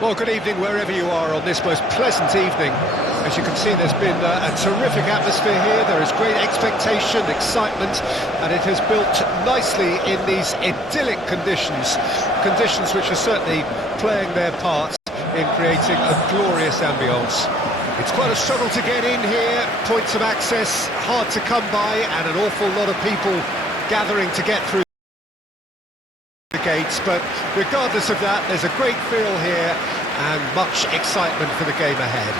Well, good evening wherever you are on this most pleasant evening. As you can see, there's been a terrific atmosphere here. There is great expectation, excitement, and it has built nicely in these idyllic conditions. Conditions which are certainly playing their part in creating a glorious ambience. It's quite a struggle to get in here, points of access hard to come by, and an awful lot of people gathering to get through the gates, but regardless of that, there's a great feel here and much excitement for the game ahead.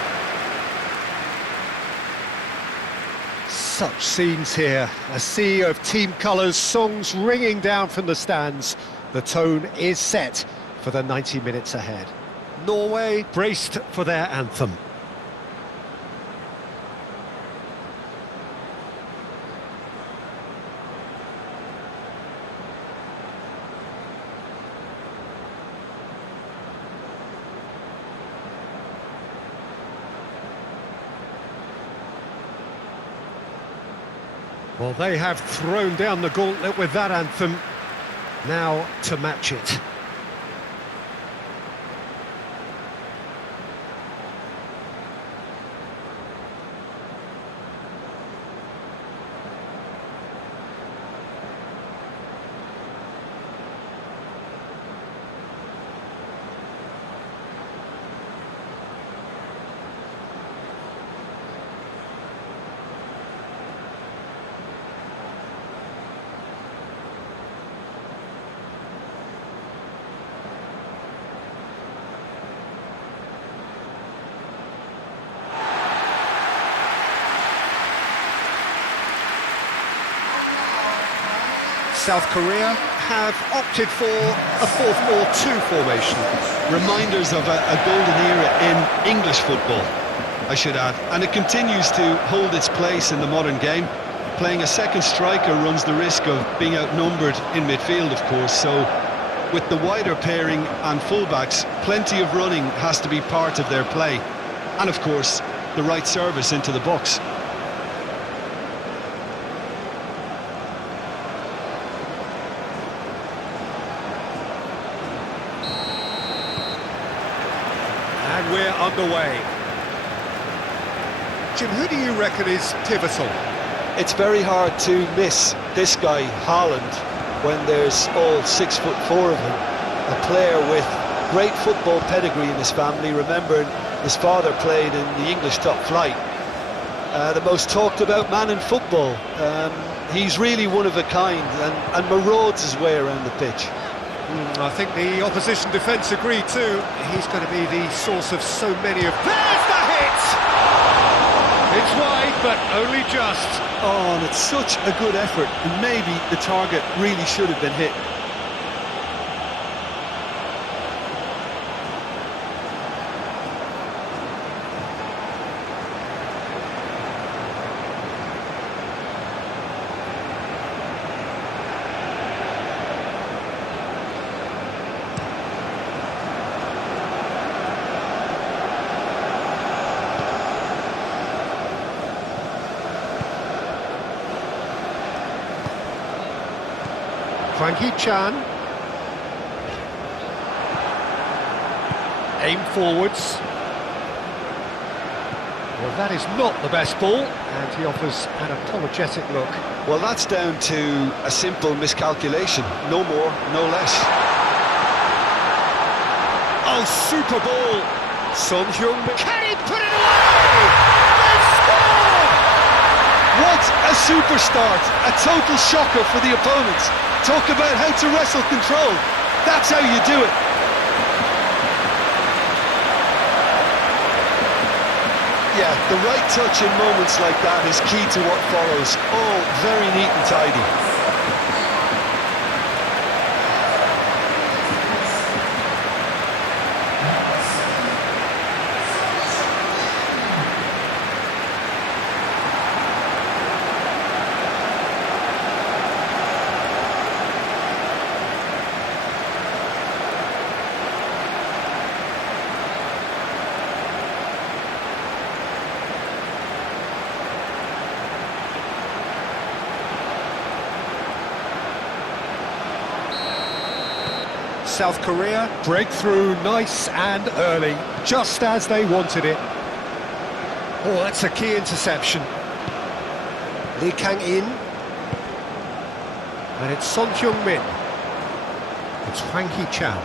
Such scenes here, a sea of team colours, songs ringing down from the stands. The tone is set for the 90 minutes ahead. Norway braced for their anthem. Well, they have thrown down the gauntlet with that anthem. Now to match it. South Korea have opted for a 4-4-2 formation. Reminders of a golden era in English football, I should add. And it continues to hold its place in the modern game. Playing a second striker runs the risk of being outnumbered in midfield, of course. So with the wider pairing and fullbacks, plenty of running has to be part of their play. And of course, the right service into the box. And we're underway. Jim, who do you reckon is pivotal? It's very hard to miss this guy, Haaland, when there's all 6'4" of him. A player with great football pedigree in his family, remembering his father played in the English top flight. The most talked about man in football. He's really one of a kind and marauds his way around the pitch. I think the opposition defence agree too. He's going to be the source of so many of... There's the hit! It's wide, but only just. Oh, and it's such a good effort, and maybe the target really should have been hit. Frankie Chan. Aim forwards. Well, that is not the best ball, and he offers an apologetic look. Well, that's down to a simple miscalculation. No more, no less. Oh, super ball! Son Heung-min. Can he put it away? They've scored! What a super start! A total shocker for the opponents. Talk about how to wrestle control. That's how you do it. Yeah, the right touch in moments like that is key to what follows. All very neat and tidy. South Korea. Breakthrough nice and early, just as they wanted it. Oh, that's a key interception. Lee Kang-in. And it's Son Heung-min. It's Hwang Hee-chan.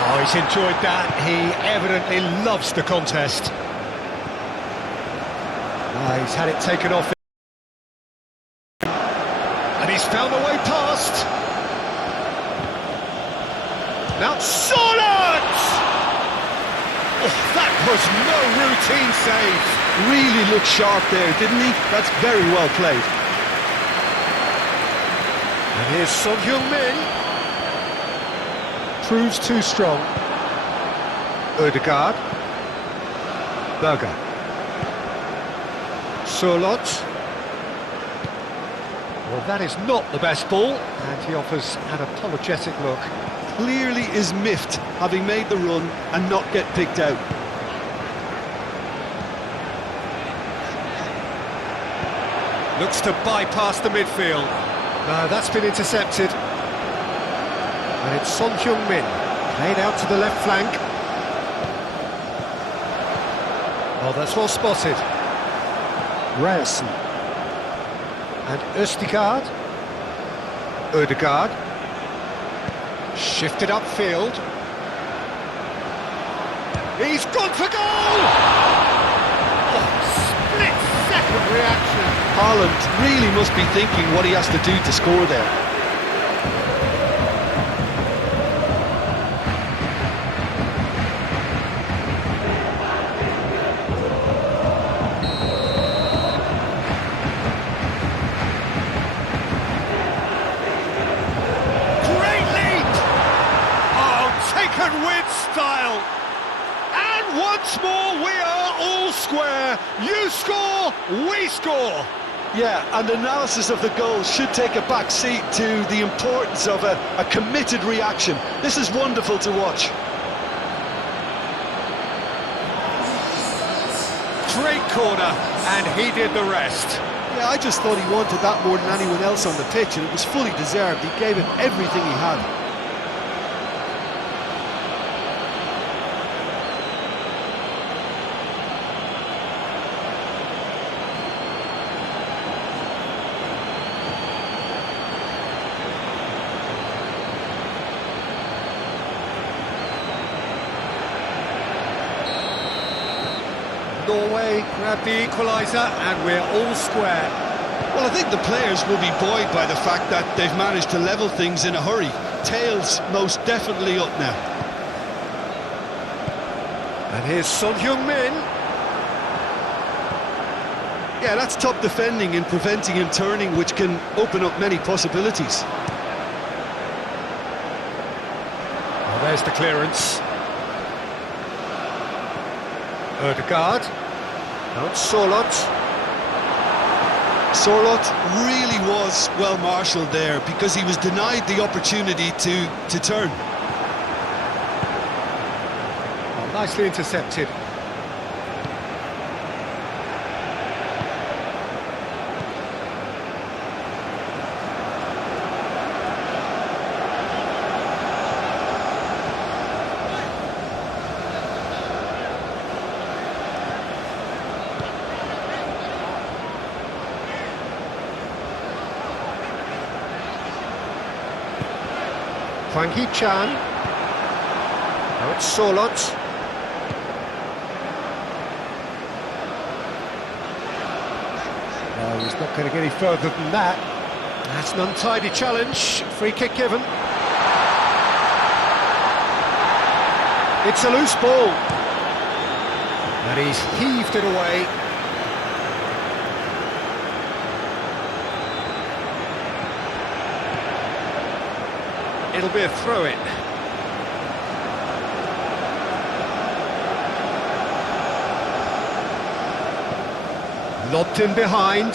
Oh, he's enjoyed that. He evidently loves the contest. He's had it taken off. And he's found a way past. Now Solot! Oh, that was no routine save. Really looked sharp there, didn't he? That's very well played. And here's Son Heung-min. Proves too strong. Ødegaard. Berger. Solot. Well, that is not the best ball, and he offers an apologetic look. Clearly is miffed, having made the run and not get picked out. Looks to bypass the midfield. That's been intercepted. And it's Son Heung-min, played out to the left flank. Oh, that's well spotted. Ryerson. And Ødegaard. Ødegaard. Shifted upfield. He's gone for goal! Oh, split-second reaction. Haaland really must be thinking what he has to do to score there. With style, and once more we are all square. You score, we score. Yeah, and analysis of the goal should take a back seat to the importance of a committed reaction. This is wonderful to watch. Great corner, and he did the rest. Yeah, I just thought he wanted that more than anyone else on the pitch, and it was fully deserved. He gave it everything he had. Norway grabbed the equaliser, and we're all square. Well, I think the players will be buoyed by the fact that they've managed to level things in a hurry. Tails most definitely up now. And here's Son Heung-min. Yeah, that's top defending and preventing him turning, which can open up many possibilities. Oh, there's the clearance. Ødegaard. Now it's Solot. Sorloth really was well marshalled there because he was denied the opportunity to turn. Oh, nicely intercepted. Hwang Hee-chan. Now it's Solot. No, he's not going to get any further than that. That's an untidy challenge. Free kick given. It's a loose ball. And he's heaved it away. It'll be a throw-in. Lobbed in behind.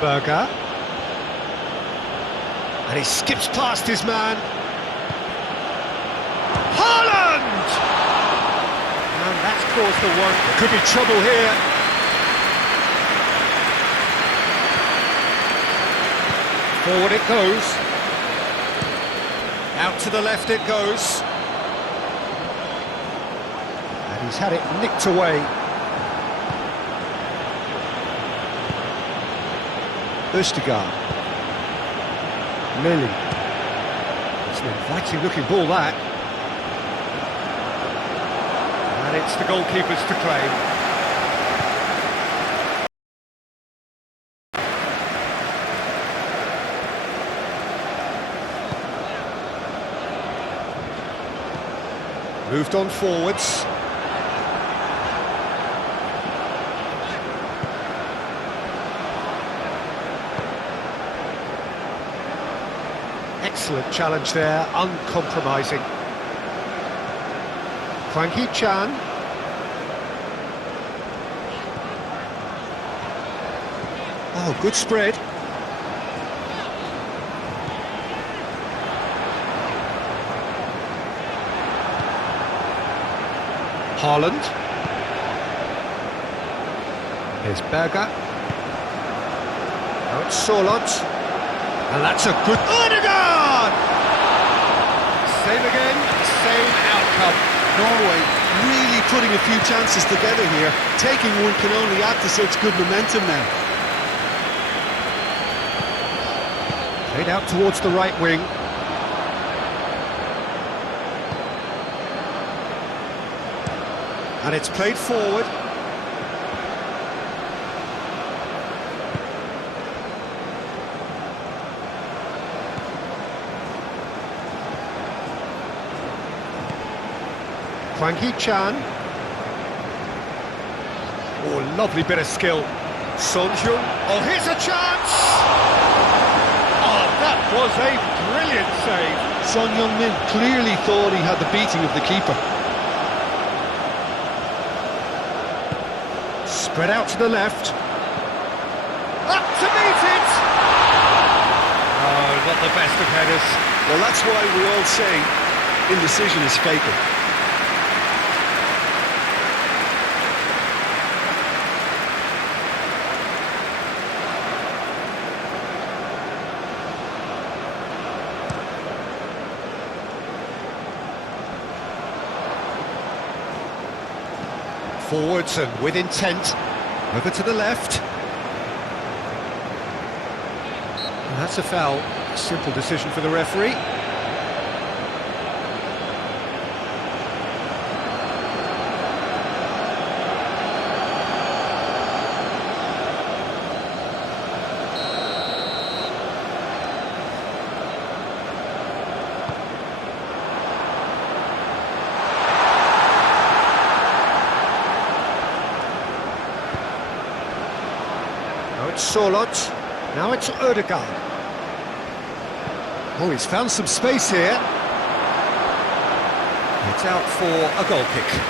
Berger. And he skips past his man. Haaland! And That's caused the one. Could be trouble here. Forward it goes. Out to the left it goes. And he's had it nicked away. Østegård. Lily. It's an inviting looking ball, that. And it's the goalkeepers to claim. Moved on forwards. Excellent challenge there, uncompromising. Hwang Hee-chan. Oh, good spread. Haaland. Here's Berger. Now it's Solot. And that's a good... Ødegaard! Same again, same outcome. Norway really putting a few chances together here. Taking one can only add to such good momentum now. Played out towards the right wing. And it's played forward. Hwang Hee-chan. Oh, lovely bit of skill. Son Heung. Oh, here's a chance! Oh, that was a brilliant save. Son Heung-min clearly thought he had the beating of the keeper. Spread out to the left. Up to meet it! Oh, not the best of headers. Well, that's why we all say indecision is fatal. Forwards and with intent. Over to the left. And that's a foul. Simple decision for the referee. Now it's Solot. Now it's Ødegaard. Oh, he's found some space here. It's out for a goal kick.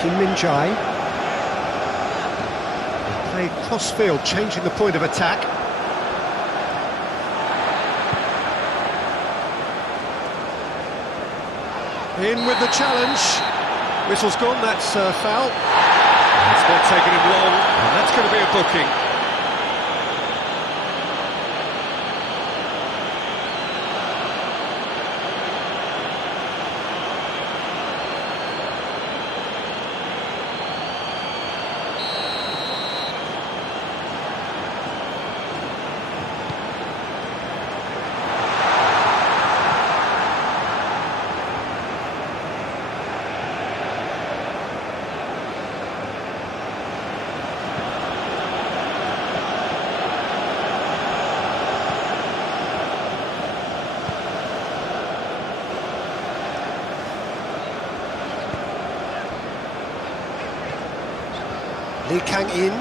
Kim Min-jae. Played cross-field, changing the point of attack. In with the challenge. Whistle's gone, that's a foul. It's not taking him long, and that's going to be a booking. Lee Kang-in.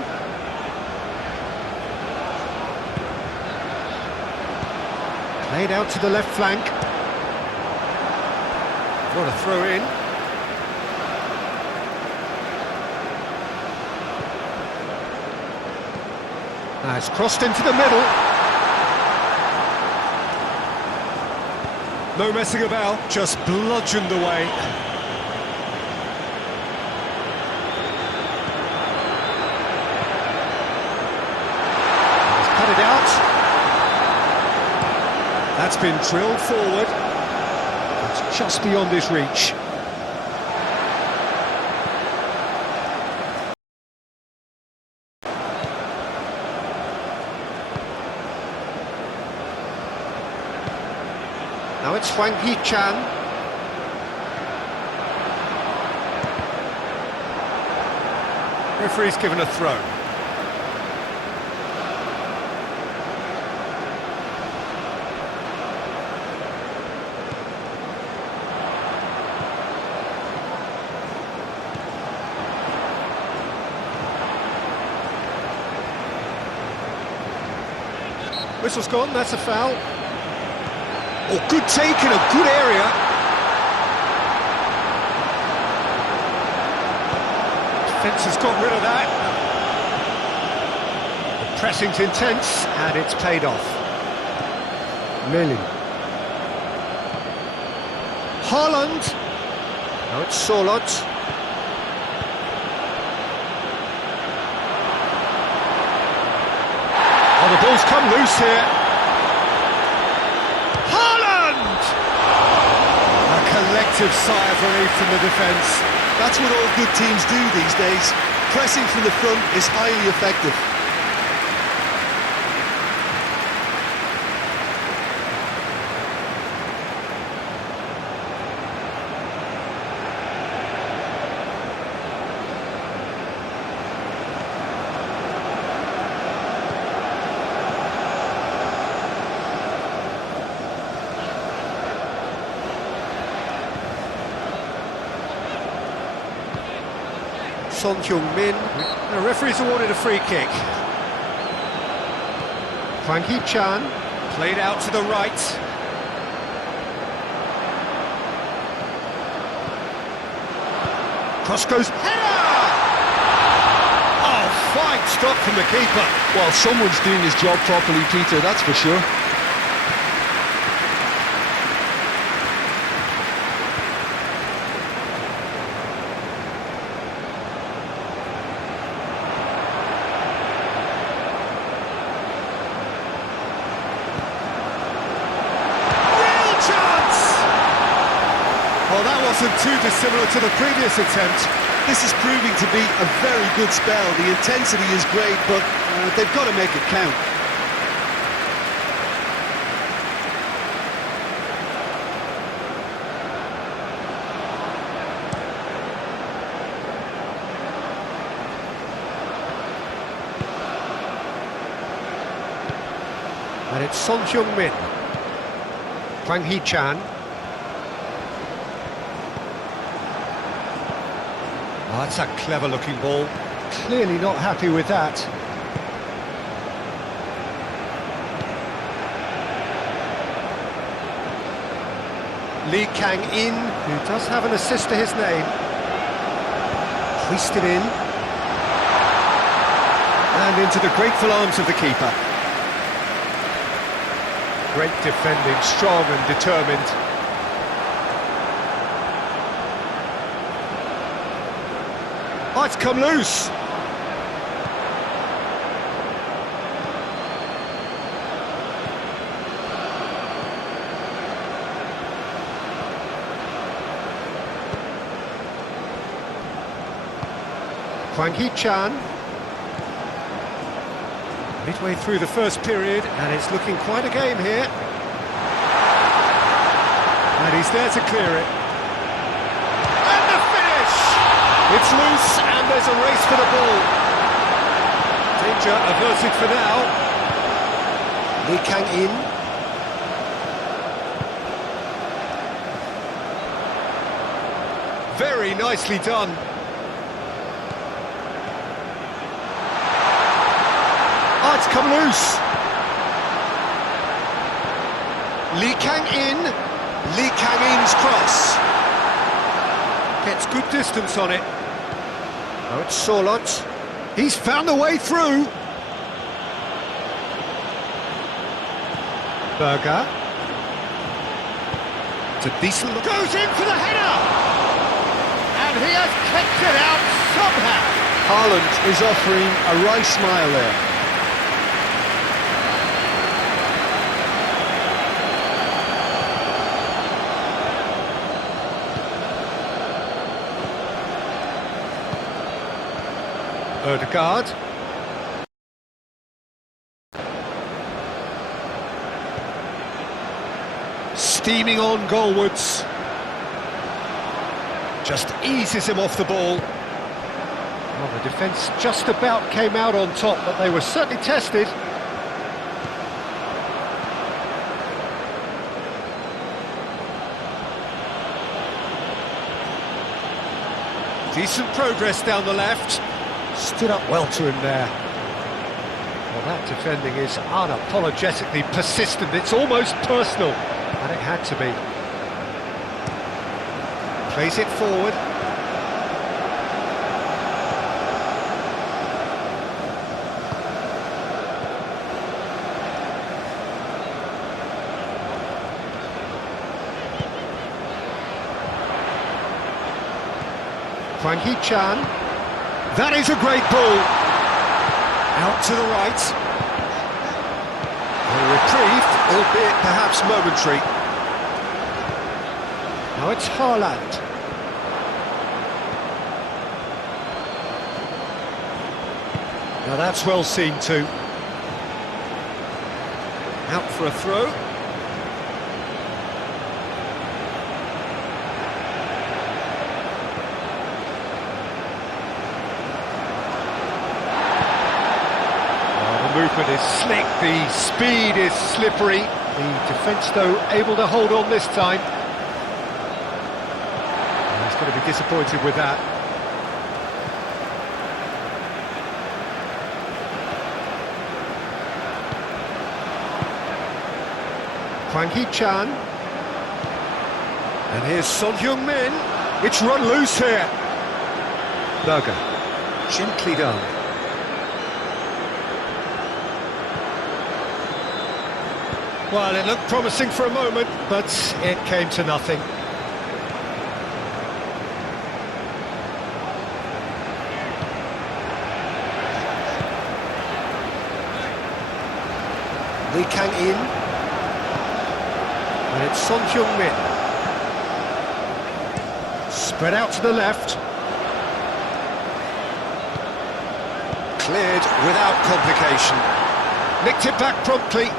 Played out to the left flank. What a throw in. Now it's crossed into the middle. No messing about, just bludgeoned away. He's cut it out. That's been drilled forward. It's just beyond his reach. Now it's Wang Hee-chan. Referee's given a throw. Whistle's gone, that's a foul. Oh, good take in a good area. Defence has got rid of that. The pressing's intense, and it's paid off. Melin. Haaland. Now it's Solot. Oh, the ball's come loose here. Collective sigh of relief from the defence. That's what all good teams do these days. Pressing from the front is highly effective. Son Heung-min. The referee's awarded a free kick. Hwang Hee-chan played out to the right. Cross goes header! Oh, fine stop from the keeper. Well, someone's doing his job properly, Peter, that's for sure. Well, that wasn't too dissimilar to the previous attempt. This is proving to be a very good spell. The intensity is great, but they've got to make it count. And it's Son Heung-min. Hwang Hee-chan. Oh, that's a clever-looking ball. Clearly not happy with that. Lee Kang-in, who does have an assist to his name. Hoisted in. And into the grateful arms of the keeper. Great defending, strong and determined. Oh, it's come loose. Hwang Hee-chan. Midway through the first period, and it's looking quite a game here. And he's there to clear it. And the finish! It's loose, and there's a race for the ball. Danger averted for now. Lee Kang-in. Very nicely done. Oh, it's come loose. Lee Kang-in. Lee Kang-in's cross. Gets good distance on it. Now it's Solot. He's found the way through. Berger. It's a decent look. Goes in for the header! And he has kept it out somehow. Haaland is offering a wry smile there. Odegaard. Steaming on goalwards. Just eases him off the ball. Well, the defence just about came out on top, but they were certainly tested. Decent progress down the left. Stood up well to him there. Well, that defending is unapologetically persistent. It's almost personal, and it had to be. Plays it forward. Frankie Chan. That is a great ball. Out to the right. A reprieve, albeit perhaps momentary. Now it's Haaland. Now that's well seen too. Out for a throw. Movement is slick, the speed is slippery. The defence, though, able to hold on this time. He's going to be disappointed with that. Frankie Chan. And here's Son Heung-min. It's run loose here. Berger. Gently done. Well, it looked promising for a moment, but it came to nothing. Lee Kang-in. And it's Son Heung-min. Spread out to the left. Cleared without complication. Nicked it back promptly.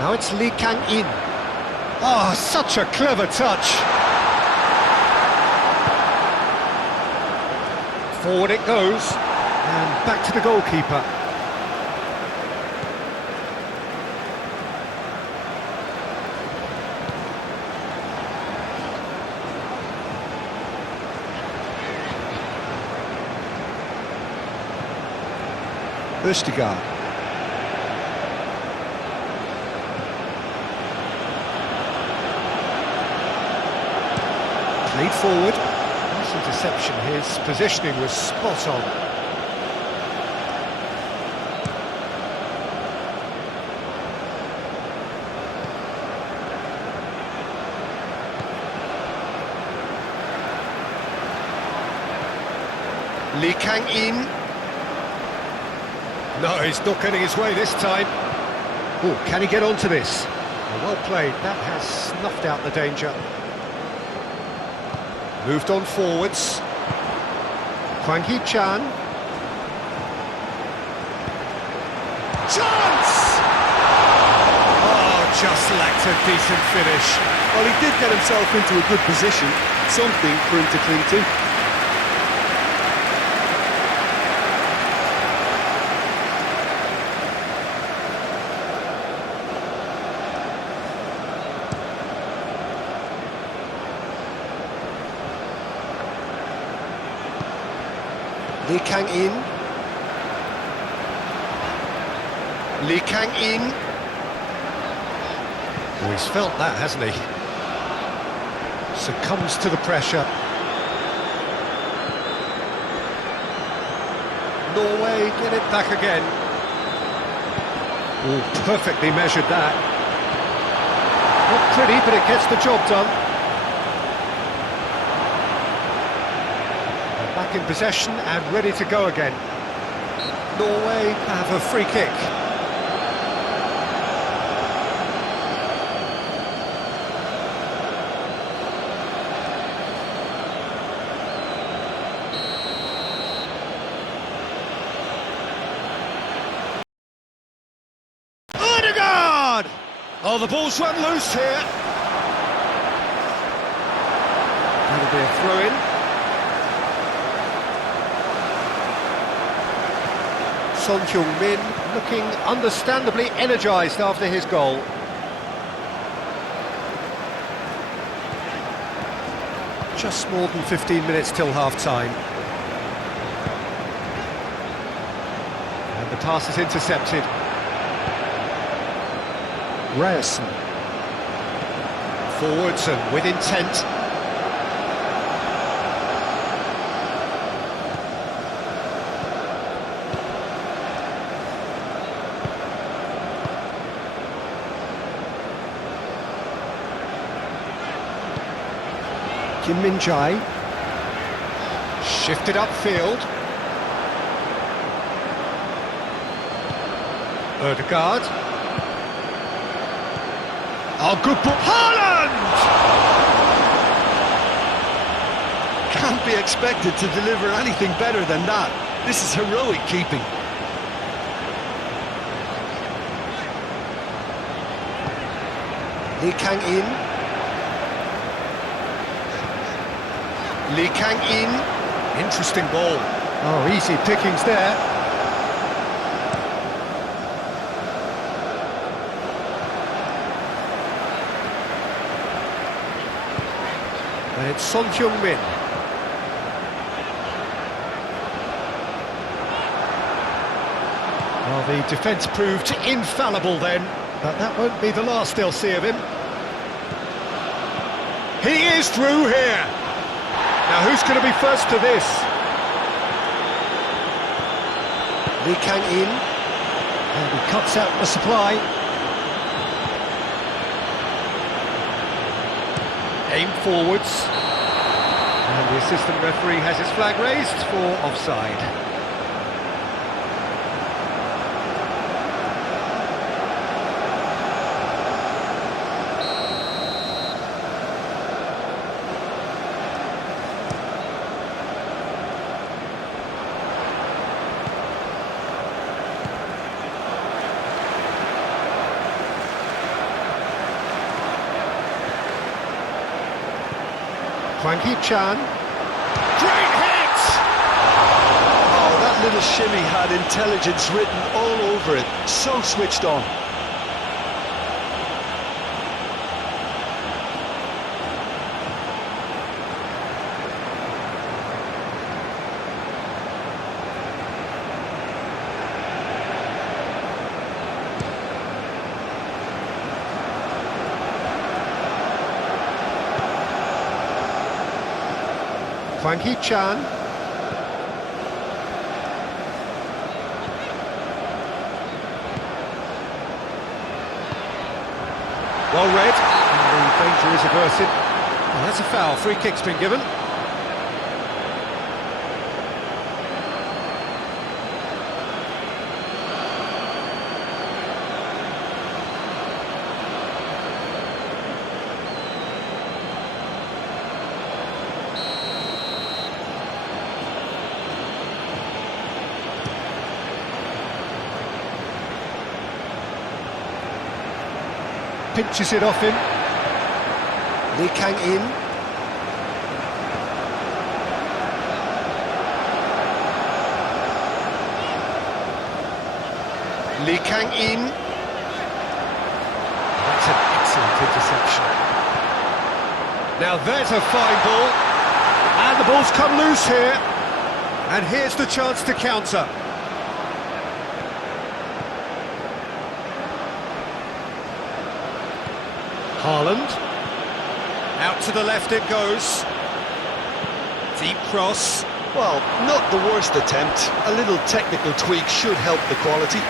Now it's Lee Kang-in. Oh, such a clever touch. Forward it goes. And back to the goalkeeper. Østigard. Played forward. Nice interception. His positioning was spot on. Lee Kang-in. No, he's not getting his way this time. Oh, can he get onto this? Well played. That has snuffed out the danger. Moved on forwards. Hwang Hee-chan. Chance! Oh, just lacked a decent finish. Well, he did get himself into a good position, something for him to cling to. Lee Kang-in. Lee Kang-in. Oh, he's felt that, hasn't he? succumbs to the pressure. Norway get it back again. Oh, perfectly measured that. Not pretty, but it gets the job done. They're back in possession and ready to go again. Norway have a free kick. Oh, the ball's run loose here. That'll be a throw-in. Son Heung-min looking understandably energised after his goal. Just more than 15 minutes till half-time. And the pass is intercepted. Ryerson. Forwards and with intent. Kim Min-jae. Shifted upfield. Ødegaard. Oh, good ball. Haaland! Can't be expected to deliver anything better than that. This is heroic keeping. Lee Kang-in. Lee Kang-in. Interesting ball. Oh, easy pickings there. And it's Son Heung-min. Well, the defence proved infallible then, but that won't be the last they'll see of him. He is through here. Now who's going to be first to this? Lee Kang-in. And he cuts out the supply. Aim forwards. And the assistant referee has his flag raised for offside. Hwang Hee-chan. Great hit! Oh, that little shimmy had intelligence written all over it. So switched on. Hwang Hee-chan. Well read, and the danger is averted. Well, that's a foul, free kick's been given. Pinches it off him. Lee Kang-in. Lee Kang-in. That's an excellent interception. Now there's a fine ball. And the ball's come loose here. And here's the chance to counter. Haaland. Out Out to the left it goes. Deep cross. Well, not the worst attempt. A little technical tweak should help the quality.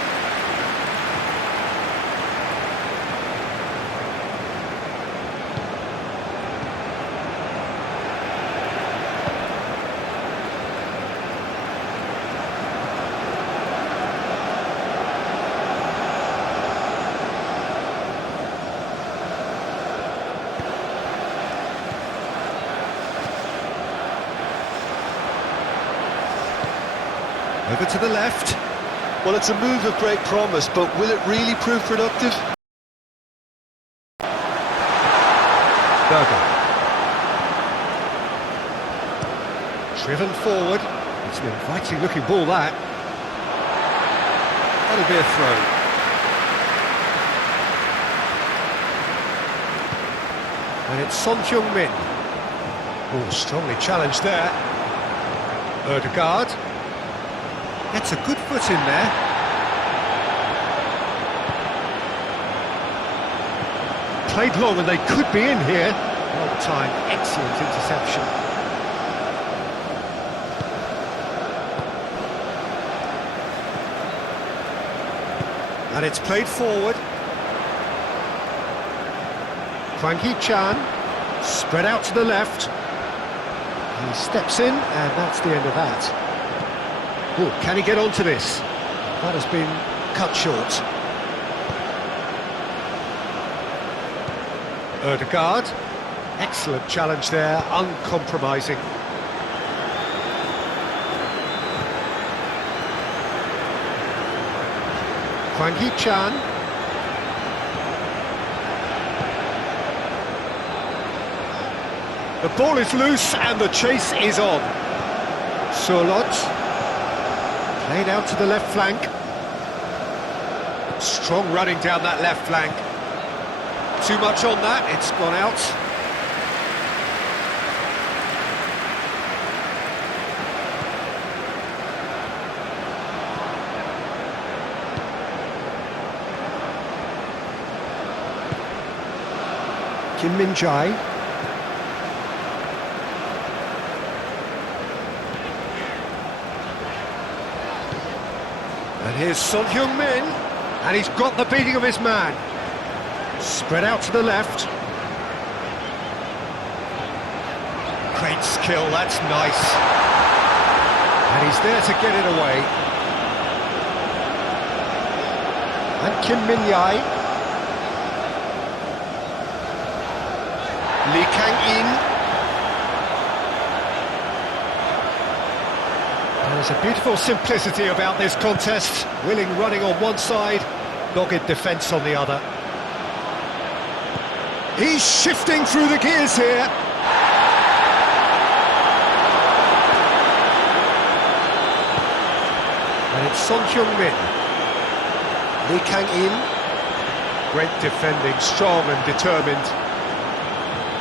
Over to the left. Well, it's a move of great promise, but will it really prove productive? Berger. Driven forward. It's an inviting looking ball, that. That'll be a throw. And it's Son Heung-min. Oh, strongly challenged there. Ødegaard. Gets a good foot in there. Played long and they could be in here. Well timed, excellent interception. And it's played forward. Hwang Hee-chan, spread out to the left. He steps in, and that's the end of that. Oh, can he get onto this? That has been cut short. Ødegaard, excellent challenge there, uncompromising. Hwang Hee-chan. The ball is loose and the chase is on. Sørloth. Played out to the left flank. Strong running down that left flank. Too much on that, it's gone out. Kim Min-jae. And here's Son Heung-min, and he's got the beating of his man. Spread out to the left. Great skill, that's nice. And he's there to get it away. And Kim Min-jae. Lee Kang-in. There's a beautiful simplicity about this contest. Willing running on one side, dogged defence on the other. He's shifting through the gears here. And it's Son Heung-min. Lee Kang-in. Great defending, strong and determined.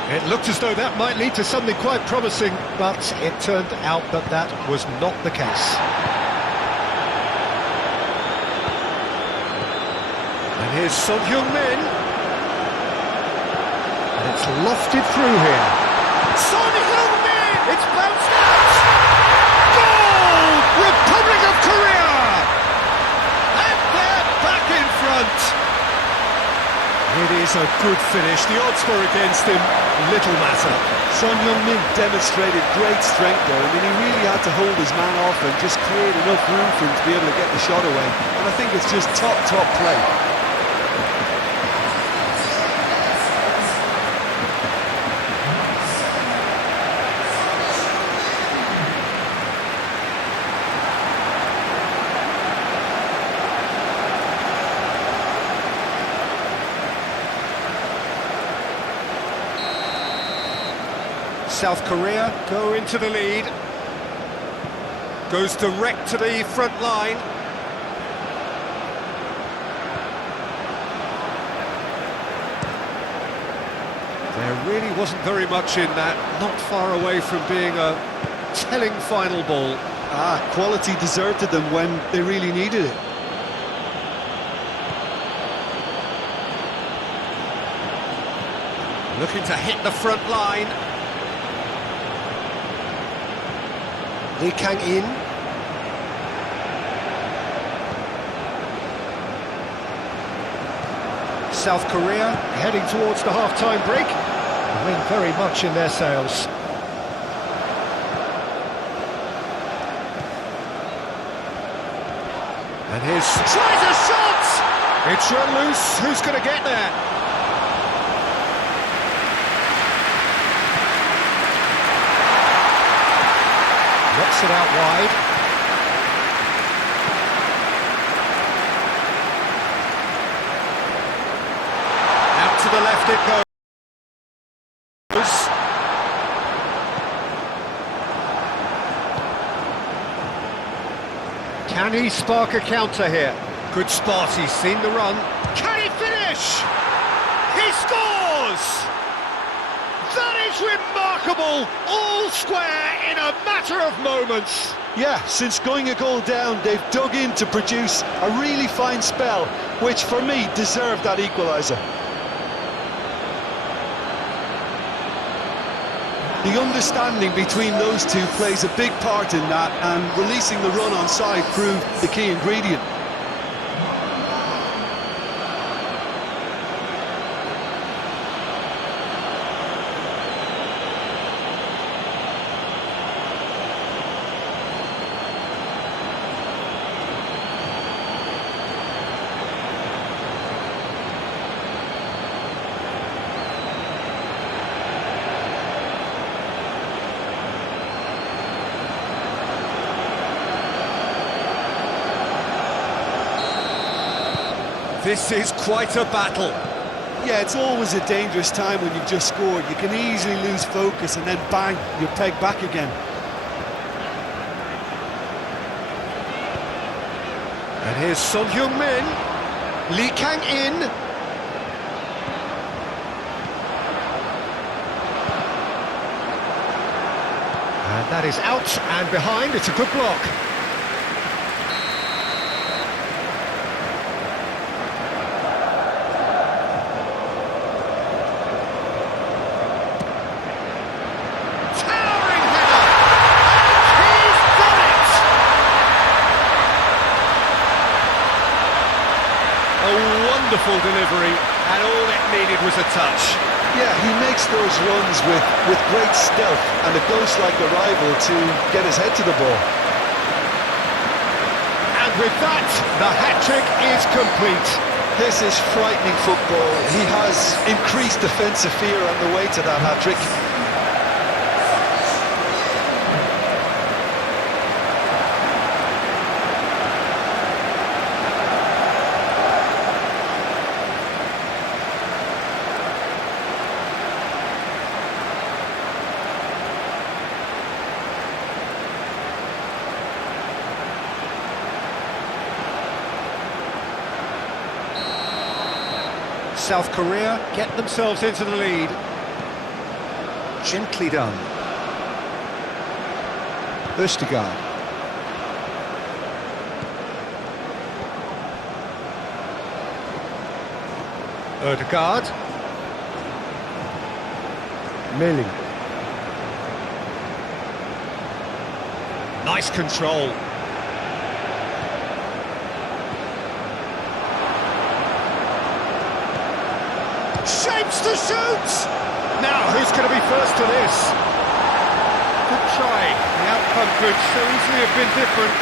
It looked as though that might lead to something quite promising, but it turned out that that was not the case. And here's Son Heung-min. And it's lofted through here. Son Heung-min! It's bounced out! Goal! Republic of Korea! And they're back in front. It is a good finish. The odds were against him. Little matter. Son Heung-min demonstrated great strength there. I mean, he really had to hold his man off and just create enough room for him to be able to get the shot away. And I think it's just top play. South Korea go into the lead. Goes direct to the front line. There really wasn't very much in that, not far away from being a telling final ball. Quality deserted them when they really needed it. Looking to hit the front line. Lee Kang-in. South Korea heading towards the half-time break. The wind very much in their sails. And here's... tries a shot! It's run loose. Who's going to get there? Knocks it out wide. Out to the left it goes. Can he spark a counter here? Good spot, he's seen the run. Can he finish? He scores! That is remarkable! All square in a matter of moments. Yeah, since going a goal down, they've dug in to produce a really fine spell, which for me deserved that equaliser. The understanding between those two plays a big part in that, and releasing the run on side proved the key ingredient. This is quite a battle. Yeah, it's always a dangerous time when you've just scored. You can easily lose focus and then bang, you're pegged back again. And here's Son Heung-min. Lee Kang-in. And that is out and behind. It's a good block. Wonderful delivery, and all it needed was a touch. Yeah, he makes those runs with great stealth and a ghost-like arrival to get his head to the ball. And with that, the hat-trick is complete. This is frightening football. He has increased defensive fear on the way to that hat-trick. South Korea get themselves into the lead. Gently done. Østegård. Ødegaard. Melling. Nice control. Shapes to shoot! Now, who's going to be first to this? Good try. The outcome could so easily have been different.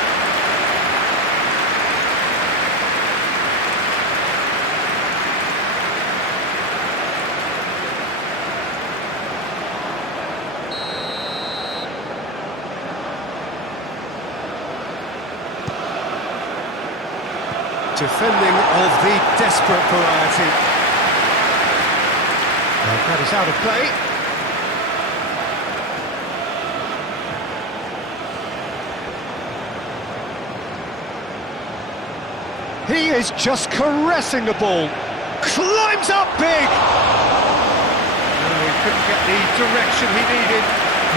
Defending of the desperate variety. That is out of play. He is just caressing the ball. Climbs up big. No, he couldn't get the direction he needed.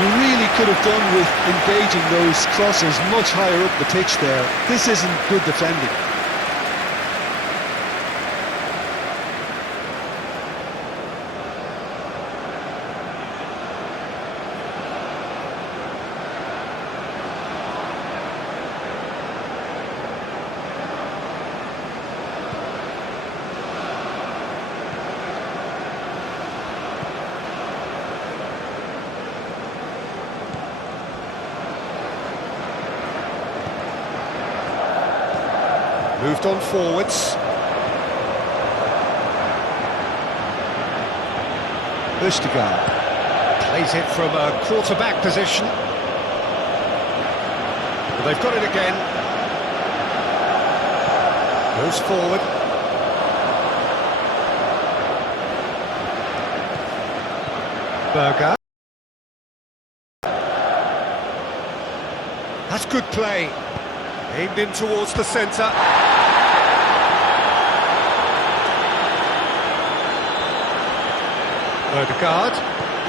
You really could have done with engaging those crosses much higher up the pitch there. This isn't good defending. Moved on forwards. Østigard plays it from a quarterback position. Well, they've got it again. Goes forward. Berger. That's good play. Aimed in towards the centre. Ødegaard,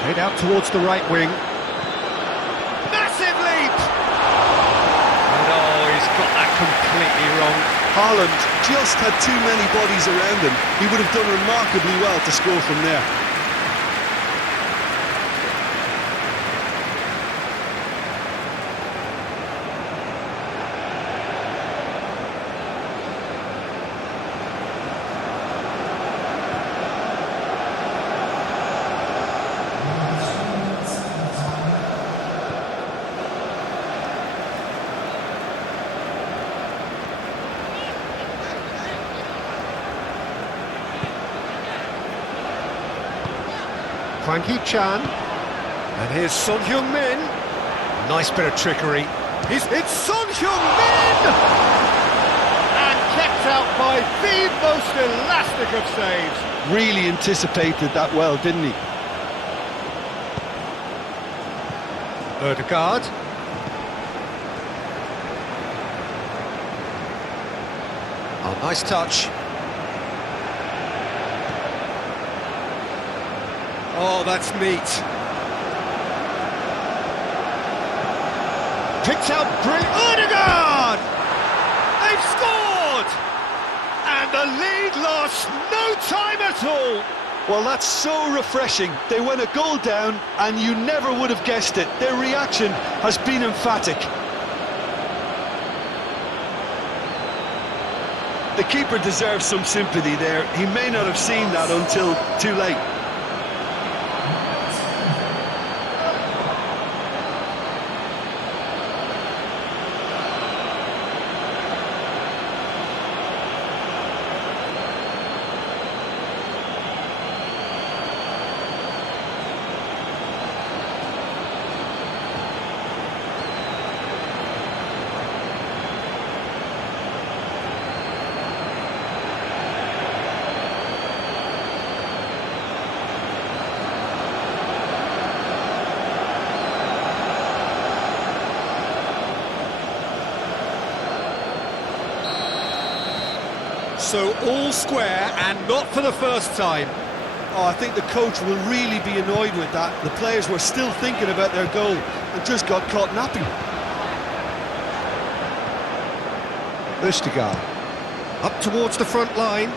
played out towards the right wing. Massive leap! And oh, he's got that completely wrong. Haaland just had too many bodies around him. He would have done remarkably well to score from there. Hwang Hee-chan, and here's Son Heung-min. Nice bit of trickery. It's Son Heung-min! And kept out by the most elastic of saves. Really anticipated that well, didn't he? Ødegaard. Oh, nice touch. Oh, that's neat. Picked out brilliant. Ødegaard! They've scored! And the lead lost no time at all. Well, that's so refreshing. They went a goal down and you never would have guessed it. Their reaction has been emphatic. The keeper deserves some sympathy there. He may not have seen that until too late. So all square, and not for the first time. Oh, I think the coach will really be annoyed with that. The players were still thinking about their goal and just got caught napping. Østigard, up towards the front line.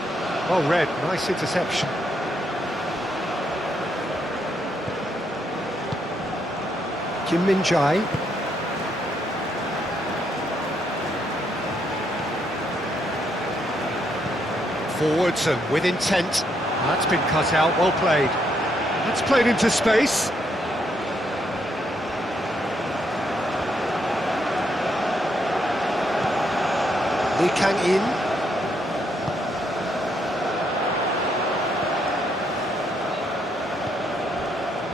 Well read, nice interception. Kim Min-jae. Forwards and with intent. That's been cut out, well played. That's played into space. Lee Kang-in.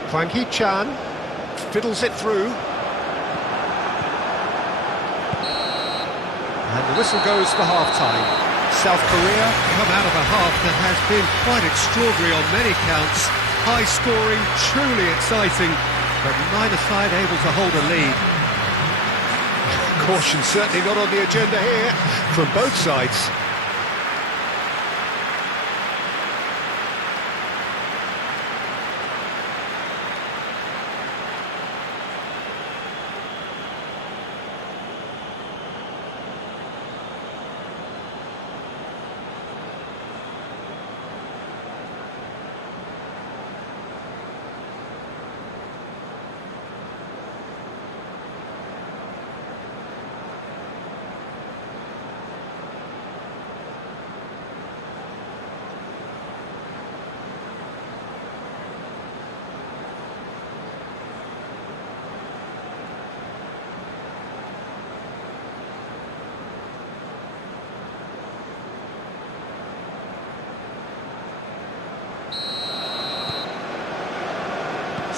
Hwang Hee-chan fiddles it through. And the whistle goes for half-time. South Korea come out of a half that has been quite extraordinary on many counts. High scoring, truly exciting, but neither side able to hold a lead. Caution certainly not on the agenda here from both sides.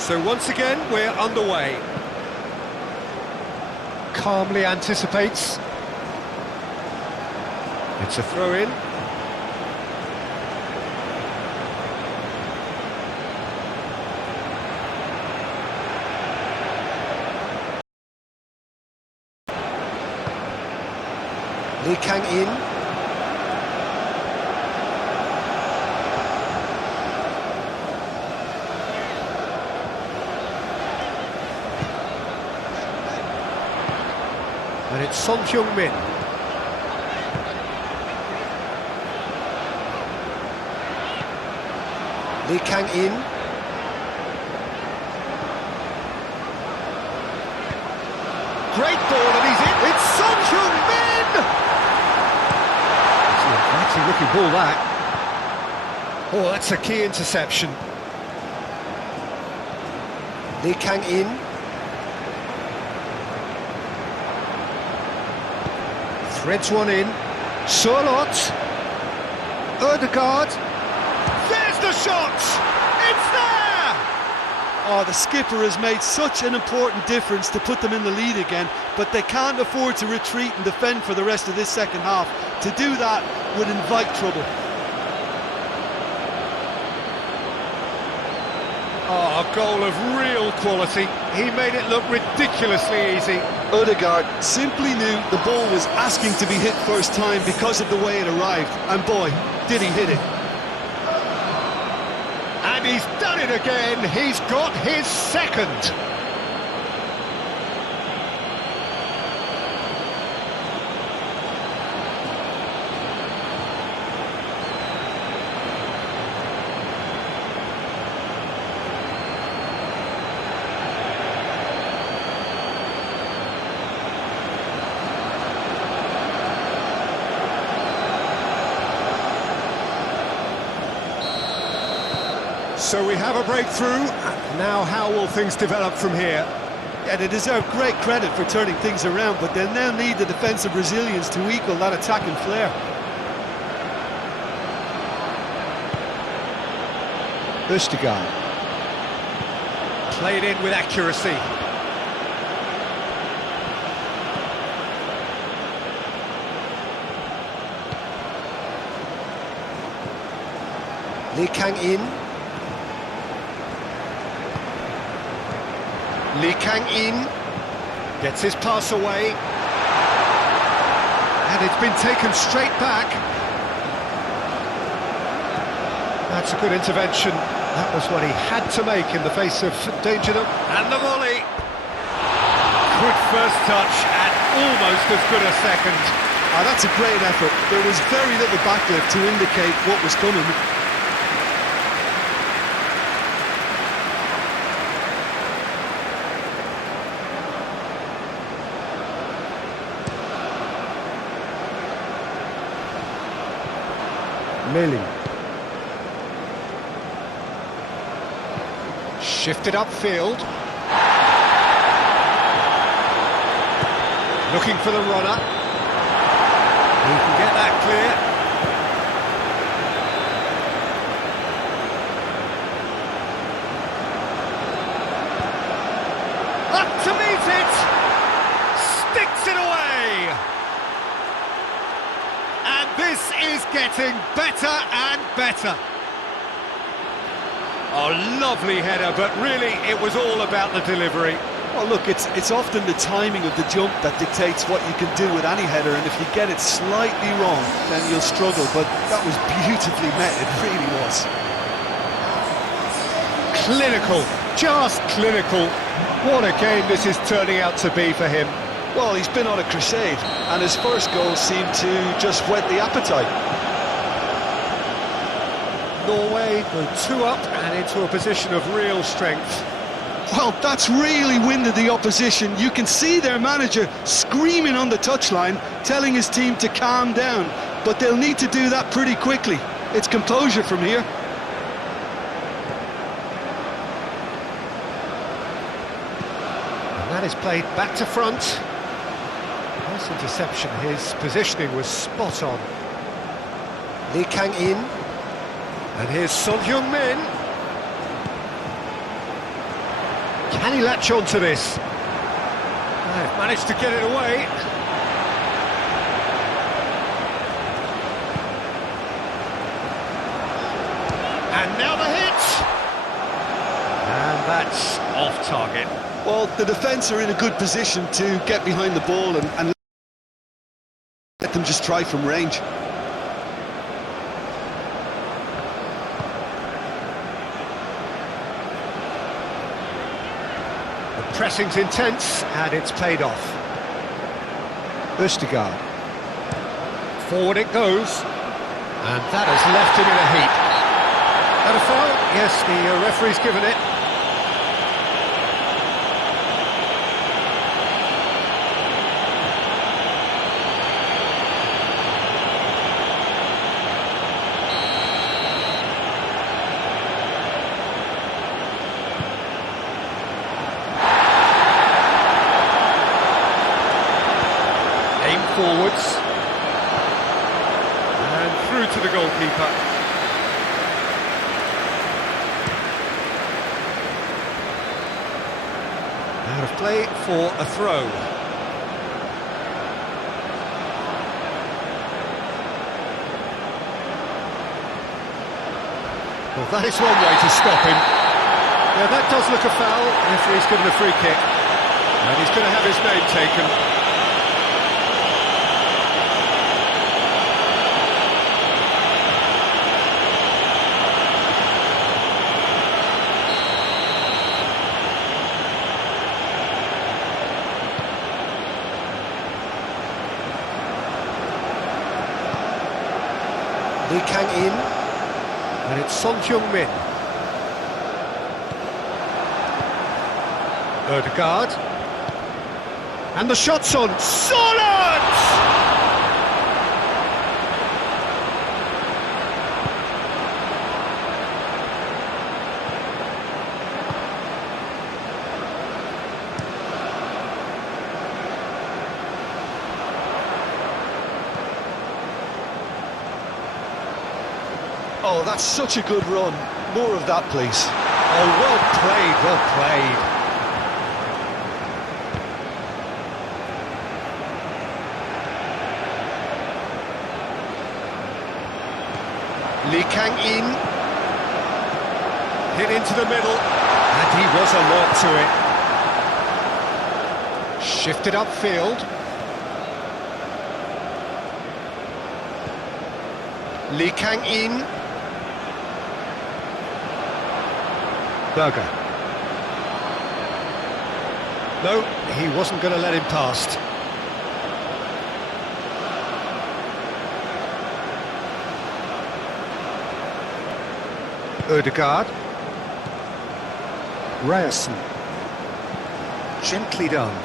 So once again, we're underway. Calmly anticipates. It's a throw-in. Lee Kang-in. And it's Son Heung-min. Lee Kang-in. Great ball, and he's in. It's Son Heung-min! It's a looking ball, that. Oh, that's a key interception. Lee Kang-in. Threads one in. Sørloth. Ødegaard. There's the shot! It's there! Oh, the skipper has made such an important difference to put them in the lead again, but they can't afford to retreat and defend for the rest of this second half. To do that would invite trouble. Oh, a goal of real quality. He made it look ridiculously easy. Ødegaard simply knew the ball was asking to be hit first time because of the way it arrived, and boy, did he hit it. And he's done it again. He's got his second. So we have a breakthrough. Now how will things develop from here? Yeah, they deserve great credit for turning things around, but they'll now need the defensive resilience to equal that attacking flair. Ødegaard. Played in with accuracy. Lee Kang-in. Lee Kang-in gets his pass away. And it's been taken straight back. That's a good intervention. That was what he had to make in the face of danger. And the volley. Good first touch and almost as good a second. Ah, that's a great effort. There was very little backlift to indicate what was coming. Millie. Shifted upfield. Looking for the runner. He can get that clear. Up to meet it! Sticks it away! And this is getting better and better. Oh, lovely header, but really it was all about the delivery. Well, look, it's often the timing of the jump that dictates what you can do with any header, and if you get it slightly wrong, then you'll struggle, but that was beautifully met, it really was. Clinical, just clinical. What a game this is turning out to be for him. Well, he's been on a crusade, and his first goal seemed to just whet the appetite. Norway go 2 up and into a position of real strength. Well, that's really winded the opposition. You can see their manager screaming on the touchline, telling his team to calm down, but they'll need to do that pretty quickly. It's composure from here. And that is played back to front. Nice interception, his positioning was spot on. Lee Kang-in. And here's Son Heung-min. Can he latch on to this? They've managed to get it away. And now the hit! And that's off target. Well, the defence are in a good position to get behind the ball and let them just try from range. The pressing's intense, and it's paid off. Østigard. Forward it goes. And that has left him in a heap. And a foul? Yes, the referee's given it. Forwards and through to the goalkeeper. Out of play for a throw. Well, that is one way to stop him. Yeah, that does look a foul. The referee's given a free kick, and he's going to have his name taken. Lee Kang-in, and it's Son Heung-min. Ødegaard, and the shot's on, Solid! Oh, that's such a good run. More of that, please. Oh, well played, well played. Lee Kang-in. Hit into the middle, and he was alert to it. Shifted upfield. Lee Kang-in. Berger. No, he wasn't going to let him past. Ødegaard. Ryerson. Gently done.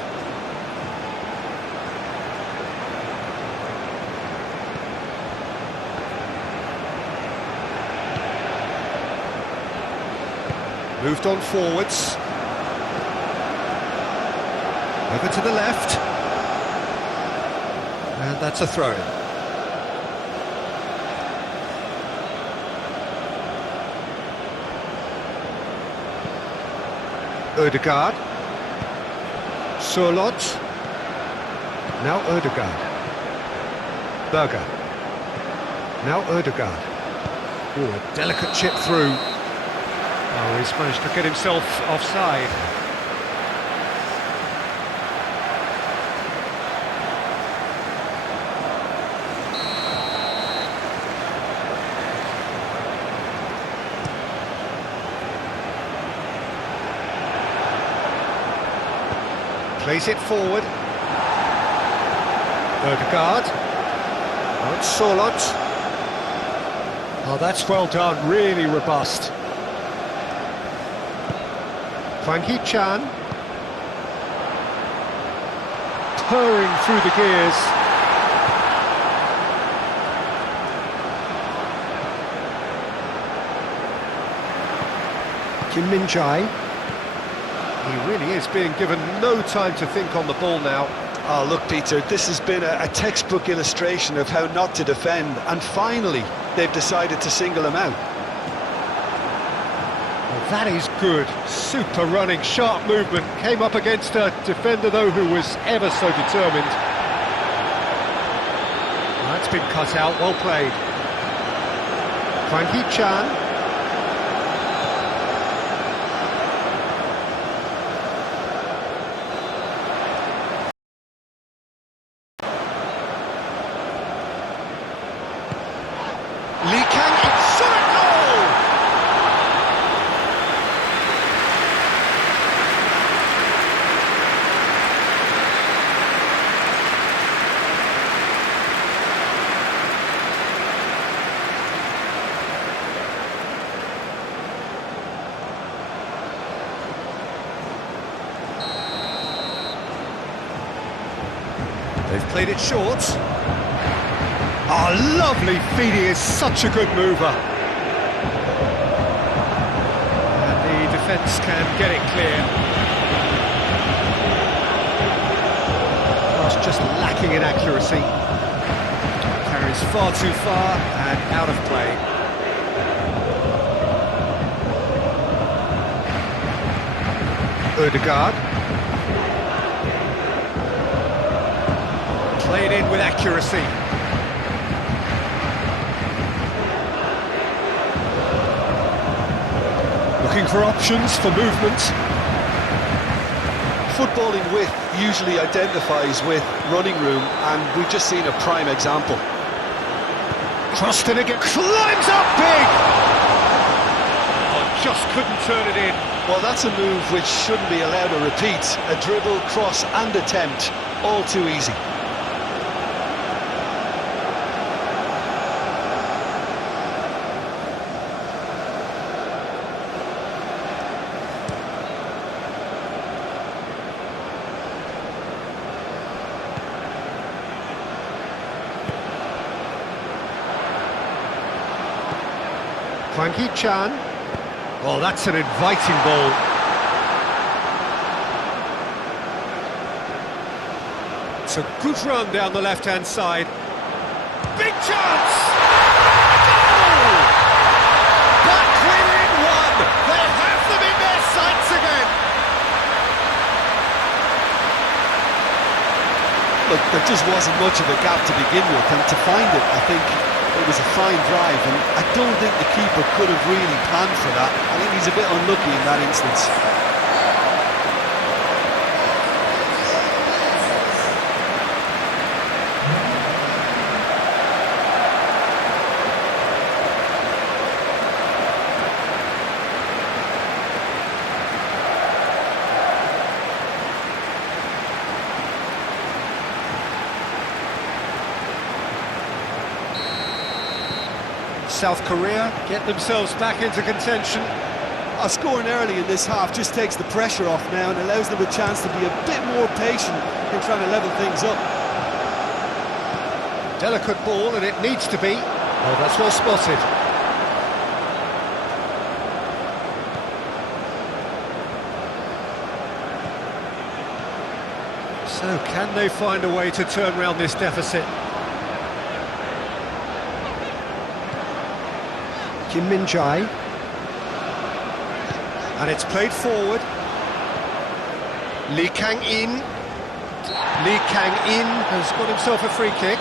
Moved on forwards. Over to the left. And that's a throw. Ødegaard. Sørloth. Now Ødegaard. Berger. Now Ødegaard. Oh, a delicate chip through. Oh, he's managed to get himself offside. Plays it forward. Ødegaard. Oh, it's Sørloth. Oh, that's well done, really robust. Hwang Hee-chan, purring through the gears. Kim Min-jae, he really is being given no time to think on the ball now. Oh, look, Peter, this has been a textbook illustration of how not to defend, and finally they've decided to single him out. Well, That is good. Super running, sharp movement. Came up against a defender, though, who was ever so determined. That's been cut out. Well played. Hwang Hee-chan. They've played it short. Oh, lovely feed, he is such a good mover. And the defence can get it clear. Cross just lacking in accuracy. Carries far too far and out of play. Ødegaard. Played in with accuracy. Looking for options for movement. Footballing width usually identifies with running room, and we've just seen a prime example. Crossed in again, climbs up big! Oh, just couldn't turn it in. Well, that's a move which shouldn't be allowed to repeat. A dribble, cross and attempt, all too easy. Hwang Hee-chan. Oh, that's an inviting ball. It's a good run down the left-hand side. Big chance! Goal! Back within one! They have them in their sights again! Look, there just wasn't much of a gap to begin with, and to find it, I think it was a fine drive, and I don't think the keeper could have really planned for that. I think he's a bit unlucky in that instance. South Korea get themselves back into contention. Scoring early in this half just takes the pressure off now and allows them a chance to be a bit more patient in trying to level things up. Delicate ball, and it needs to be. Oh, that's well spotted. So, can they find a way to turn around this deficit? Kim Min-jae. And it's played forward. Lee Kang-in. Lee Kang-in has got himself a free kick.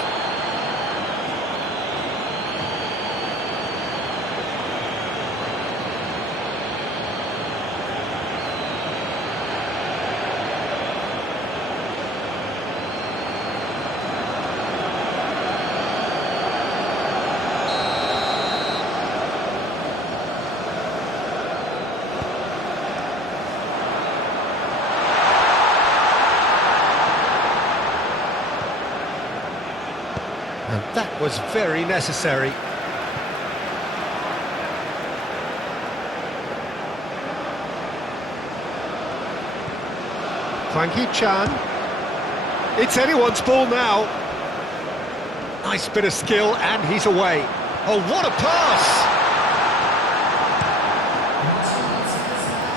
And that was very necessary. Hwang Hee-chan. It's anyone's ball now. Nice bit of skill, and he's away. Oh, what a pass!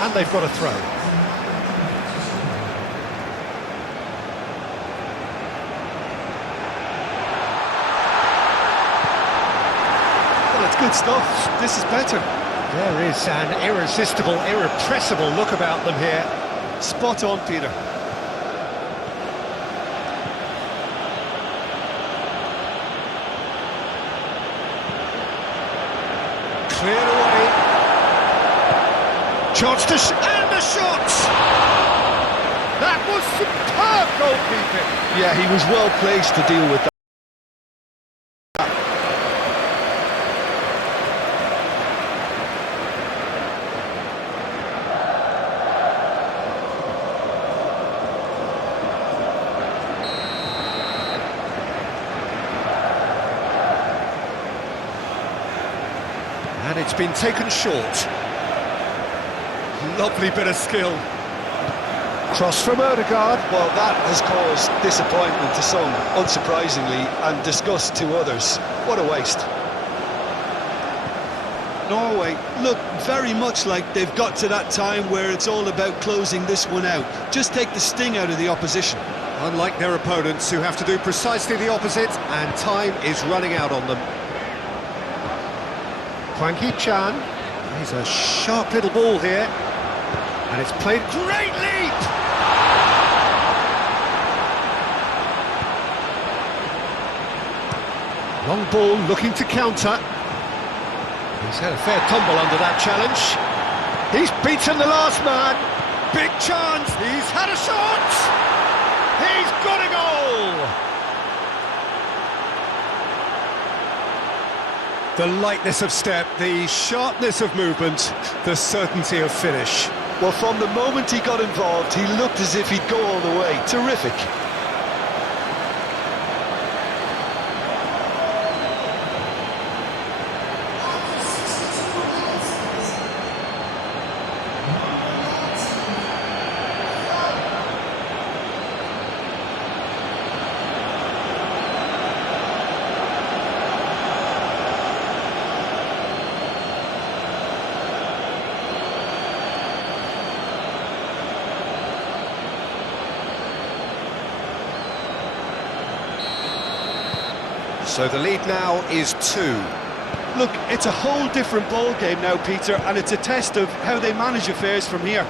And they've got a throw. Well, it's good stuff. This is better. There is an irresistible, irrepressible look about them here. Spot on, Peter. Cleared away. Chance to and the shot! That was superb goalkeeping. Yeah, he was well placed to deal with that. And it's been taken short. Lovely bit of skill. Cross from Odegaard. Well, that has caused disappointment to some, unsurprisingly, and disgust to others. What a waste. Norway look very much like they've got to that time where it's all about closing this one out. Just take the sting out of the opposition. Unlike their opponents who have to do precisely the opposite, and time is running out on them. Hwang Hee-chan, he's a sharp little ball here, and it's played great leap! Long ball looking to counter. He's had a fair tumble under that challenge. He's beaten the last man. Big chance. He's had a shot. He's got a goal. The lightness of step, the sharpness of movement, the certainty of finish. Well, from the moment he got involved, he looked as if he'd go all the way. Terrific. So the lead now is 2. Look, it's a whole different ball game now, Peter, and it's a test of how they manage affairs from here.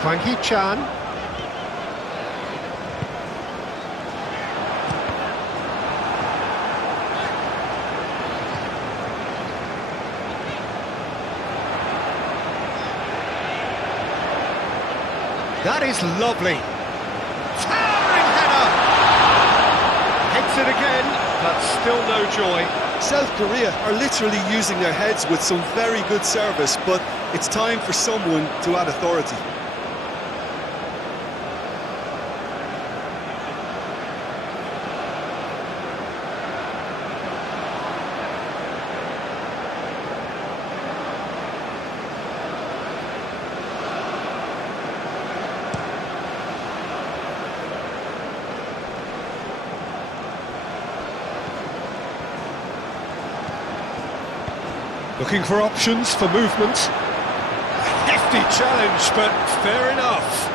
Hwang Hee-chan. That is lovely. Towering header! Hits it again, but still no joy. South Korea are literally using their heads with some very good service, but it's time for someone to add authority. Looking for options for movement. Hefty challenge, but fair enough.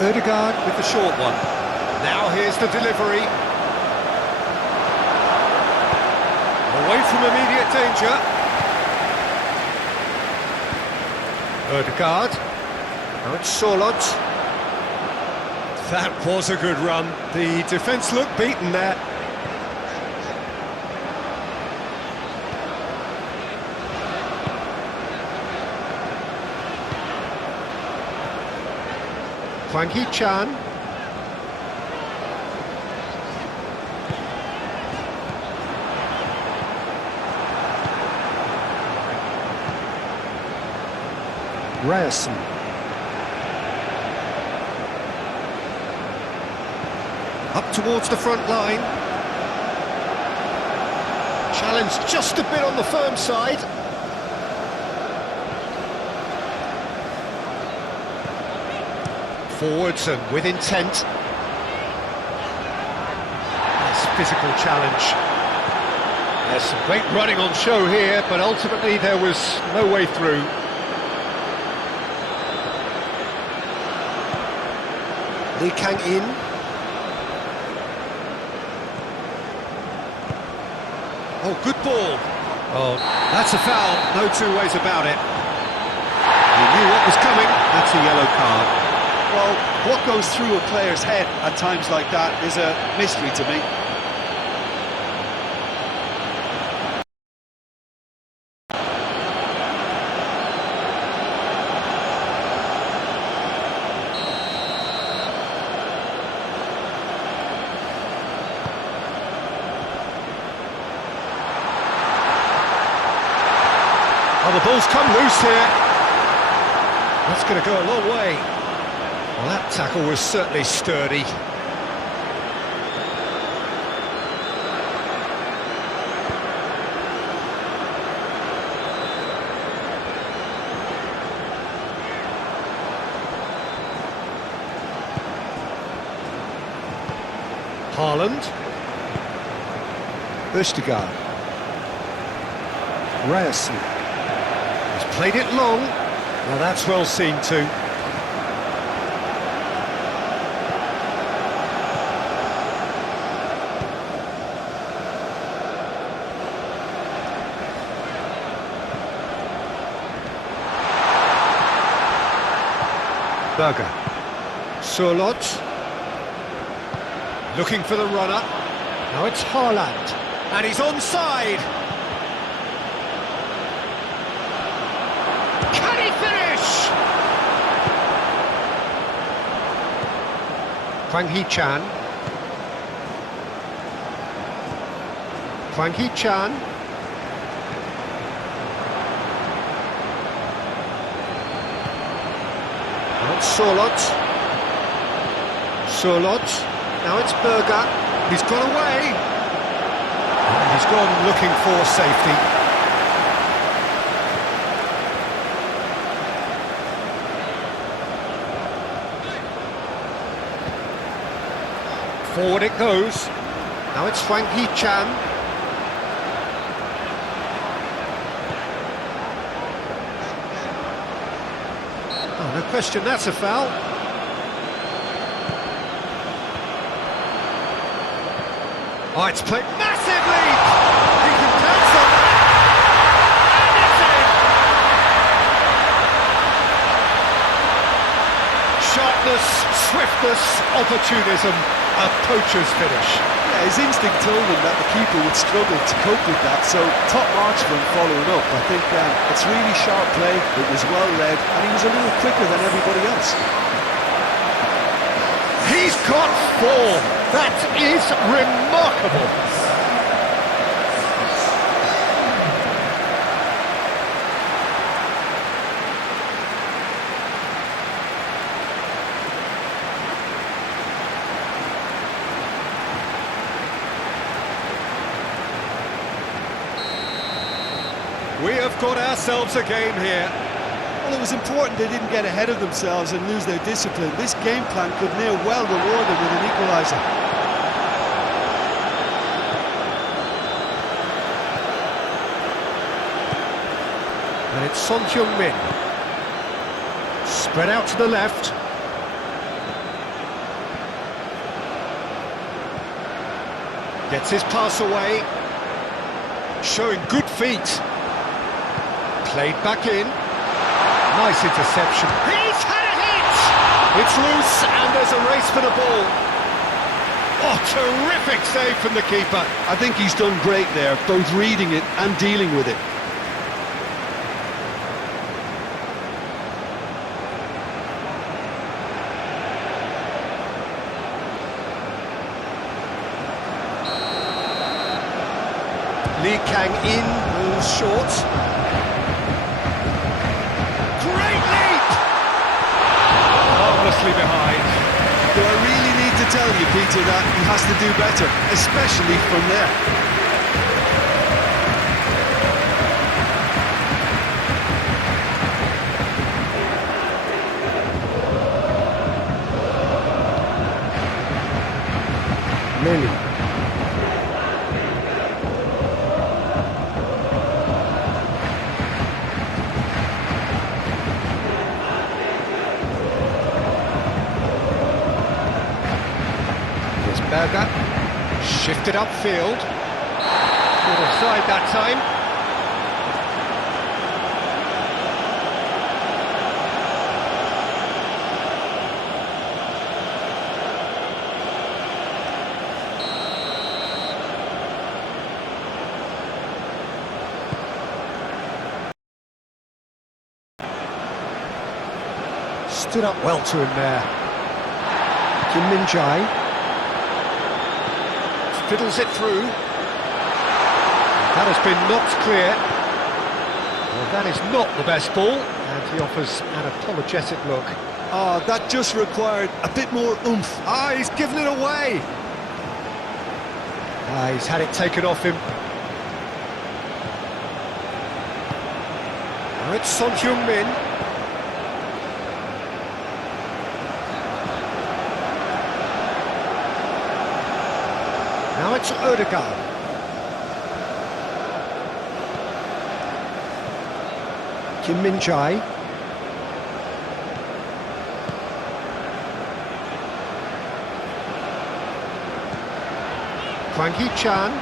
Odegaard with the short one. Now here's the delivery. Away from immediate danger. Odegaard. Now it's Solot. That was a good run. The defence looked beaten there. Hwang Hee-chan. Ryerson. Up towards the front line. Challenge just a bit on the firm side. Forwards and with intent. Nice physical challenge. There's some great running on show here, but ultimately there was no way through. Lee Kang-in. Oh, good ball. Oh, that's a foul, no two ways about it. He knew what was coming, that's a yellow card. Well, what goes through a player's head at times like that is a mystery to me. Oh, the ball's come loose here. That's going to go a long way. Well, that tackle was certainly sturdy. Haaland. Østigard. Ryerson. He's played it long. Now that's well seen too. Berger. Surlot. Looking for the runner. Now it's Haaland. And he's onside. Can he finish? Hwang Hee-chan. Hwang Hee-chan. Now it's Surlot. Surlot. Now it's Berger. He's got away. And he's gone looking for safety. Forward it goes. Now it's Hwang Hee-chan. Oh, no question, that's a foul. Oh, it's played massive lead! He can pounce on that! And it's in! Sharpness, swiftness, opportunism, a poacher's finish. Yeah, his instinct told him that the keeper would struggle to cope with that, so top marks for him following up. I think it's really sharp play, it was well led, and he was a little quicker than everybody else. He's got four! That is remarkable! We have got ourselves a game here. Well, it was important they didn't get ahead of themselves and lose their discipline. This game plan could near well reward them with an equaliser. And it's Son Heung-min. Spread out to the left. Gets his pass away. Showing good feet. Played back in. Nice interception. He's had a hit! It's loose and there's a race for the ball. Oh, terrific save from the keeper. I think he's done great there, both reading it and dealing with it. Lee Kang-in moves short. Great leap! Harmlessly behind. Do I really need to tell you, Peter, that he has to do better, especially from there? Lily. Lifted upfield. Good offside that time. Stood up well to him there. Kim Min-jae fiddles it through. That has been knocked clear. Well, that is not the best ball, and he offers an apologetic look. Oh, that just required a bit more oomph. Ah, he's given it away. Ah, he's had it taken off him. Now it's Son Heung-min. Now it's Ødegaard. Kim Min-jae. Hwang Hee-chan.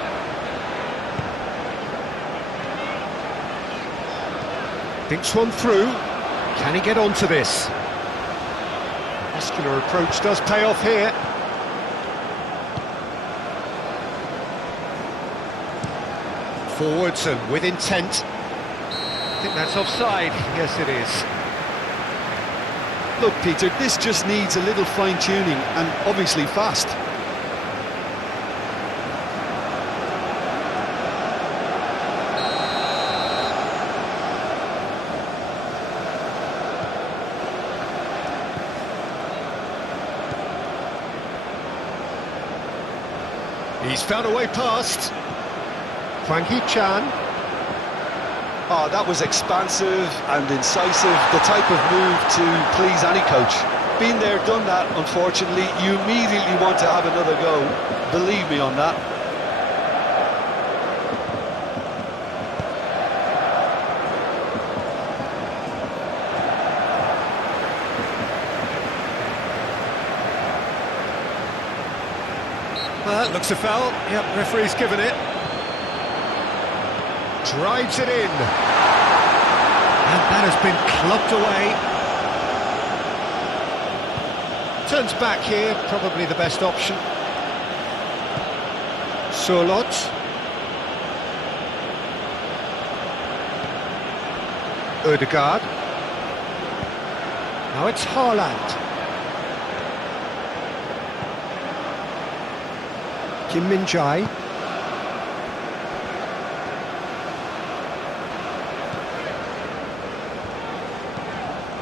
Thinks one through. Can he get onto this? Muscular approach does pay off here. Forwards and with intent. I think that's offside. Yes, it is. Look, Peter, this just needs a little fine-tuning and obviously fast. He's found a way past. Hwang Hee-chan. Oh, that was expansive and incisive, the type of move to please any coach. Been there, done that, unfortunately. You immediately want to have another go. Believe me on that. Well, that looks a foul. Yep, referee's given it. Drives it in. And that has been clubbed away. Turns back here, probably the best option. Solot. Ødegaard. Now it's Haaland. Kim Min-jae.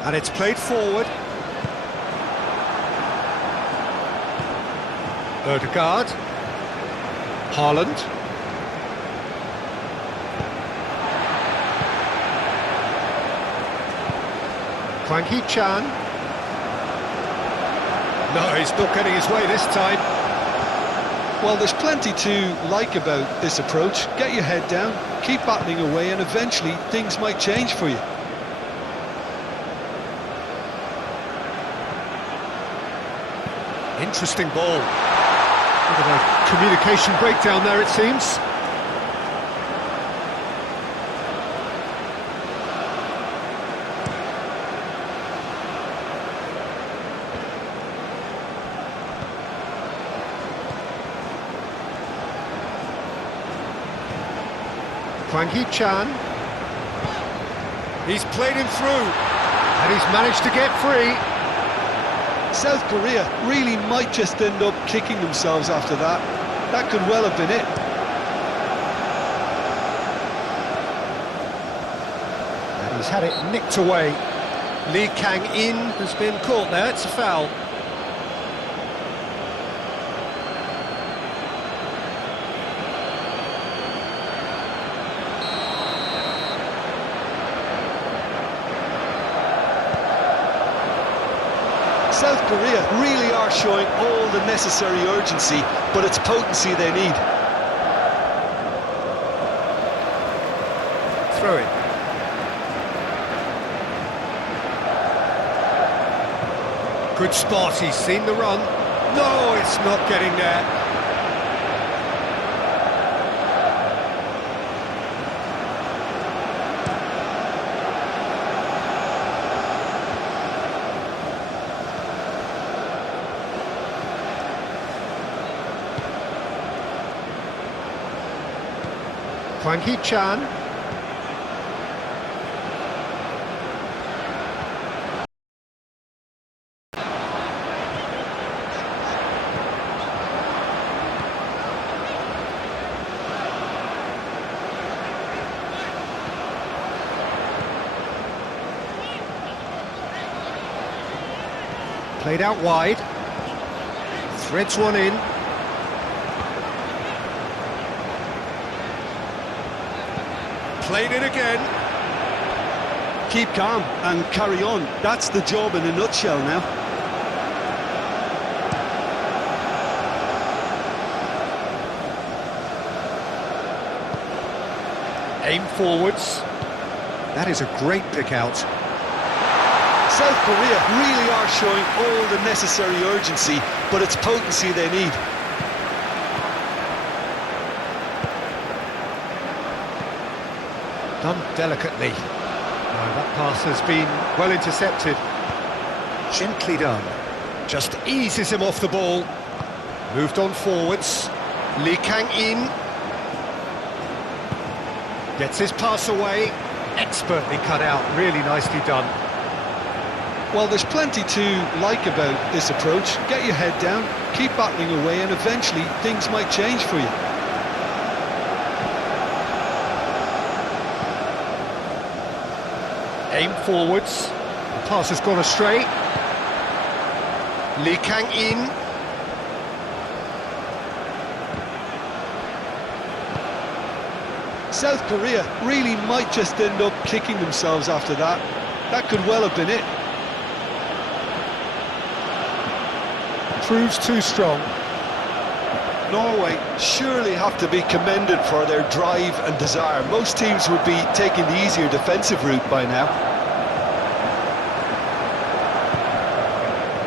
And it's played forward. Ødegaard. Haaland. Hwang Hee-chan. No, he's not getting his way this time. Well, there's plenty to like about this approach. Get your head down, keep battling away, and eventually things might change for you. Interesting ball. Bit of a communication breakdown there, it seems. Hwang Hee-chan. He's played him through, and he's managed to get free. South Korea really might just end up kicking themselves after that. That could well have been it. And he's had it nicked away. Lee Kang-in has been caught there, it's a foul. South Korea really are showing all the necessary urgency, but it's potency they need. Throw it. Good spot, he's seen the run. No, it's not getting there. Hwang Hee-chan. Played out wide. Threads one in. Played it again. Keep calm and carry on. That's the job in a nutshell now. Aim forwards. That is a great pick out. South Korea really are showing all the necessary urgency, but it's potency they need. Done delicately. That pass has been well intercepted. Gently done. Just eases him off the ball. Moved on forwards. Lee Kang-in. Gets his pass away. Expertly cut out. Really nicely done. Well, there's plenty to like about this approach. Get your head down, keep battling away, and eventually things might change for you. Aim forwards. The pass has gone astray. Lee Kang-in. South Korea really might just end up kicking themselves after that. That could well have been it. Proves too strong. Norway surely have to be commended for their drive and desire. Most teams would be taking the easier defensive route by now.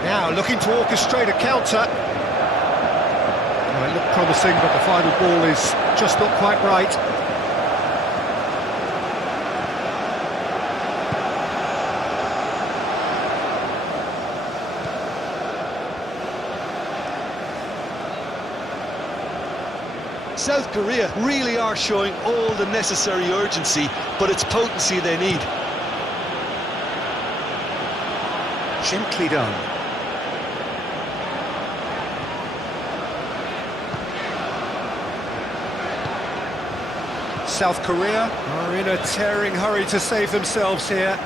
Now looking to orchestrate a counter. Well, it looked promising, but the final ball is just not quite right. South Korea really are showing all the necessary urgency, but it's potency they need. Gently done. South Korea are in a tearing hurry to save themselves here.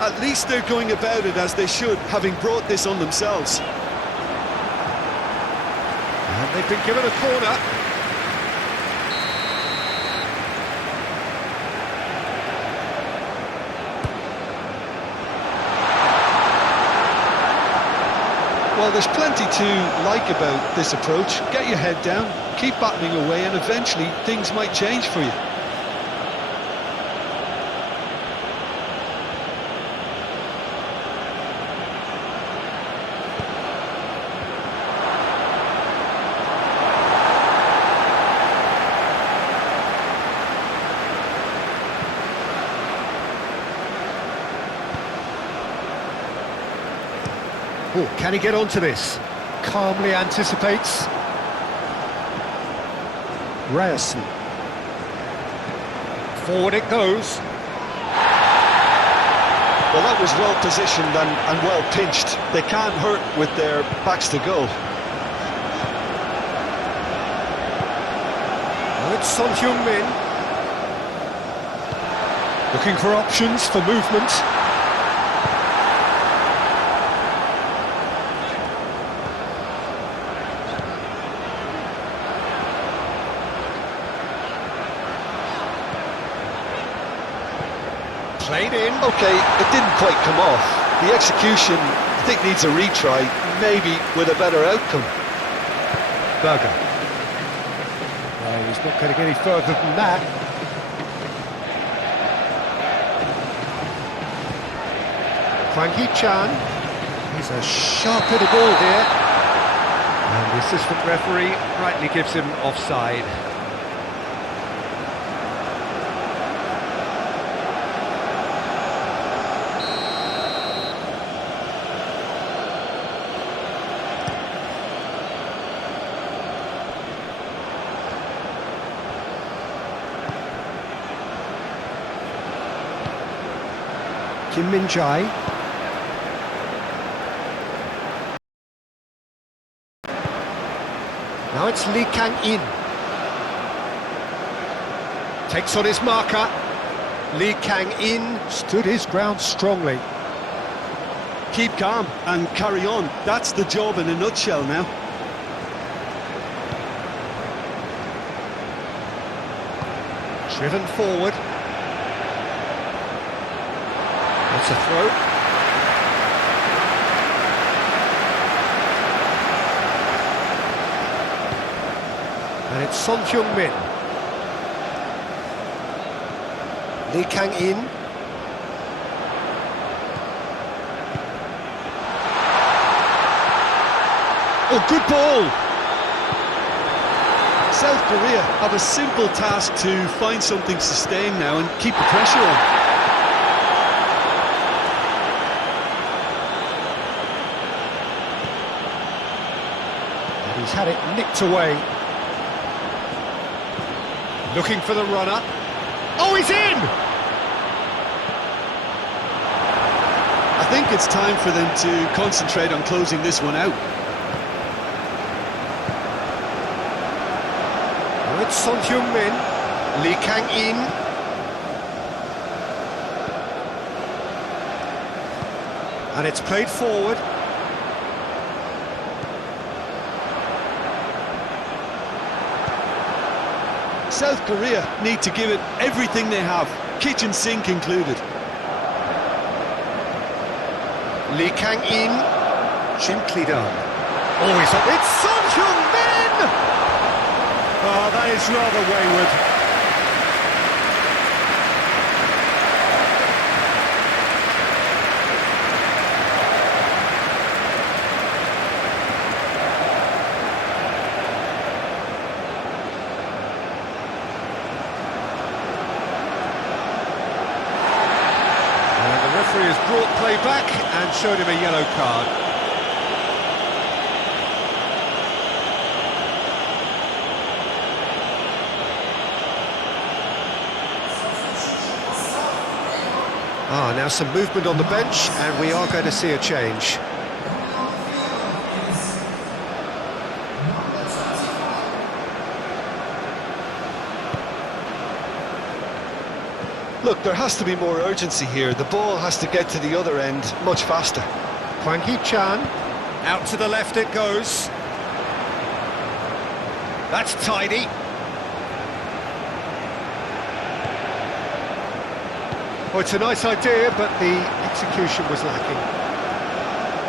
At least they're going about it as they should, having brought this on themselves. And they've been given a corner. Well, there's plenty to like about this approach. Get your head down, keep battling away, and eventually things might change for you. Oh, can he get onto this? Calmly anticipates. Ryerson. Forward it goes. Well, that was well positioned and well pinched. They can't hurt with their backs to goal. Oh, it's Son Heung-min. Looking for options for movement. Played in. Okay, it didn't quite come off. The execution, I think, needs a retry, maybe with a better outcome. Berger. Well, he's not going to get any further than that. Hwang Hee-chan. He's a sharp-headed ball here. And the assistant referee rightly gives him offside. Kim Min-jae. Now it's Lee Kang-in. Takes on his marker. Lee Kang-in stood his ground strongly. Keep calm and carry on. That's the job in a nutshell now. Driven forward. That's a throw. And it's Son Heung-min. Lee Kang-in. Oh, good ball! South Korea have a simple task to find something sustained now and keep the pressure on. And he's had it nicked away. Looking for the runner. Oh, he's in! I think it's time for them to concentrate on closing this one out. Oh, it's Son Heung-min, Lee Kang-in. And it's played forward. South Korea need to give it everything they have, kitchen sink included. Lee Kang-in, gently done. Oh, he's up. It's Son Heung-min! Oh, that is rather wayward. The referee has brought play back and showed him a yellow card. Now some movement on the bench, and we are going to see a change. Look, there has to be more urgency here. The ball has to get to the other end much faster. Hwang Hee-chan, out to the left it goes. That's tidy. Oh, it's a nice idea, but the execution was lacking.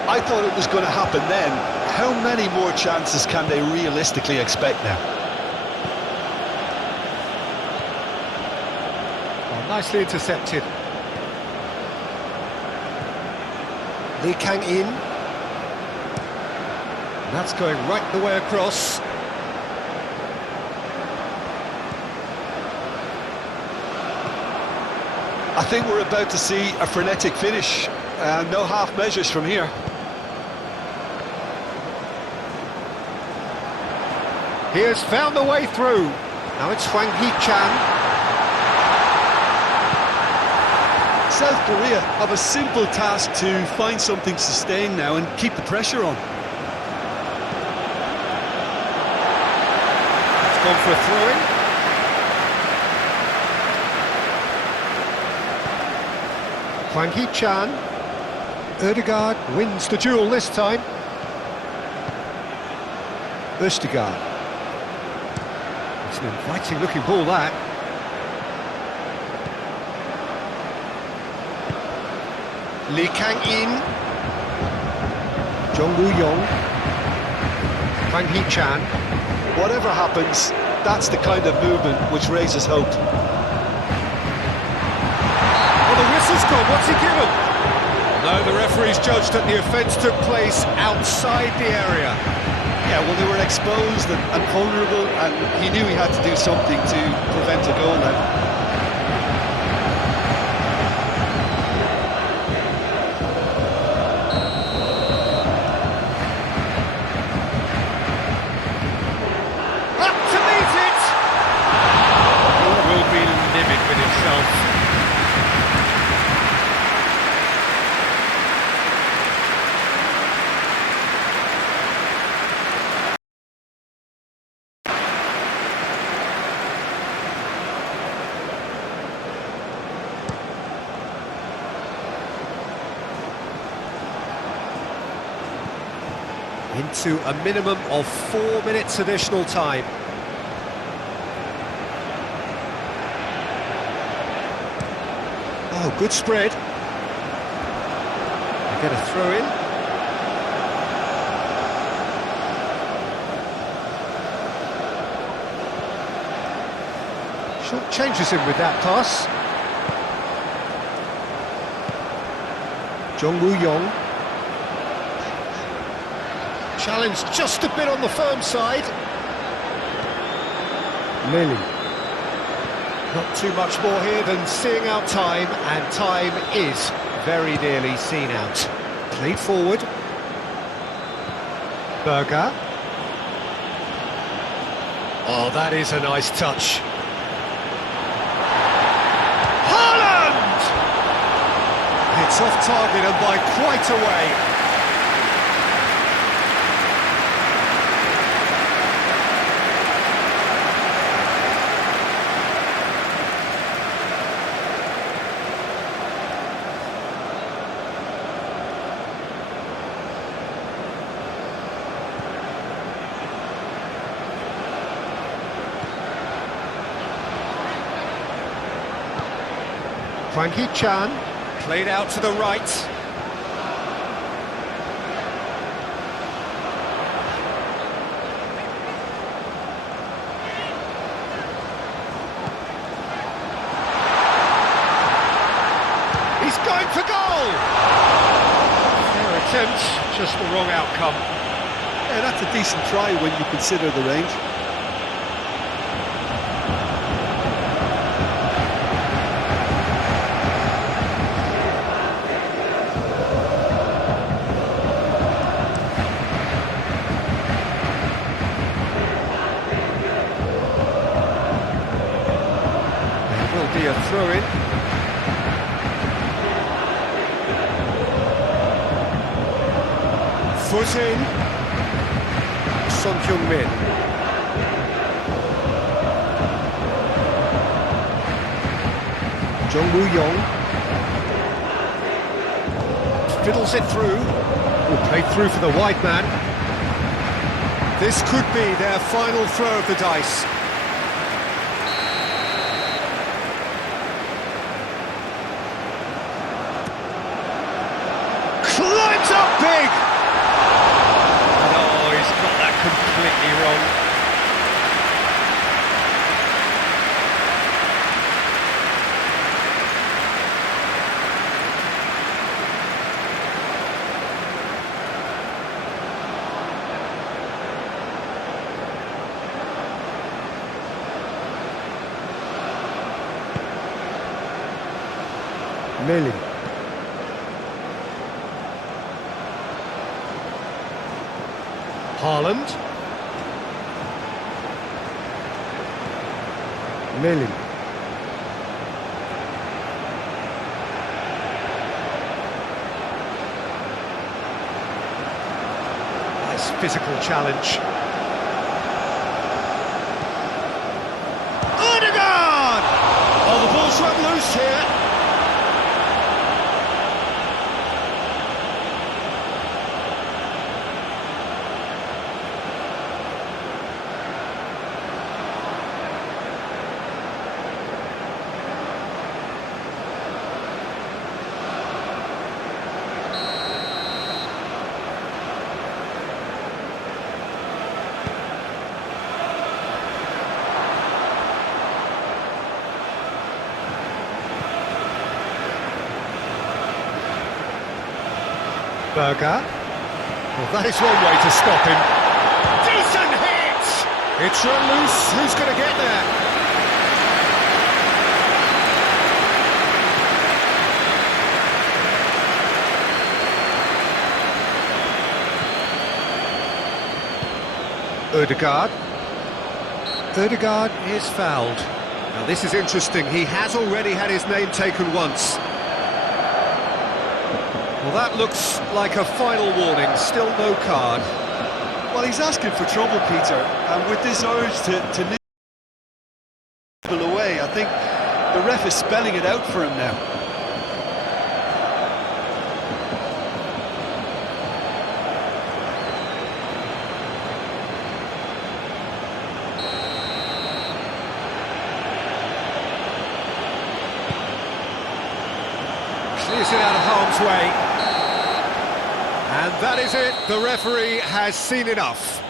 I thought it was going to happen then. How many more chances can they realistically expect now? Oh, nicely intercepted. Lee Kang-in. That's going right the way across. I think we're about to see a frenetic finish. No half measures from here. He has found the way through. Now it's Hwang Hee-chan. South Korea have a simple task to find something sustained now and keep the pressure on. It's gone for a throw-in. Hwang Hee-chan. Ødegaard wins the duel this time. Ødegaard. It's an inviting looking ball, that. Lee Kang-in. Jong Woo-yong. Hwang Hee-chan. Whatever happens, that's the kind of movement which raises hope. The whistle's gone, what's he given? No, the referee's judged that the offence took place outside the area. Yeah, well, they were exposed and vulnerable, and he knew he had to do something to prevent a goal now. Up to meet it! He will be livid with himself. into a minimum of 4 minutes additional time. Oh, good spread. They get a throw in. Short changes him with that pass. Jong Woo-yong. Challenge just a bit on the firm side. Lily. Not too much more here than seeing out time, and time is very nearly seen out. Played forward. Berger. Oh, that is a nice touch. Haaland! It's off target and by quite a way. Frankie Chan, played out to the right. He's going for goal! Fair attempt, just the wrong outcome. Yeah, that's a decent try when you consider the range. Be a throw-in. Foot in. Son Heung-min. Jong Woo-yong. Fiddles it through. Oh, played through for the wide man. This could be their final throw of the dice. Climbs up big! No, he's got that completely wrong. Melin. Haaland. Melin. Nice physical challenge. Odegaard! Oh, the ball's run loose here. Berger. Well, that is one way to stop him. Decent hit! It's run loose. Who's going to get there? Odegaard. Odegaard is fouled. Now this is interesting. He has already had his name taken once. Well, that looks like a final warning, still no card. Well, he's asking for trouble, Peter, and with this urge to nibble away, I think the ref is spelling it out for him now. clears it out of harm's way. And that is it, the referee has seen enough.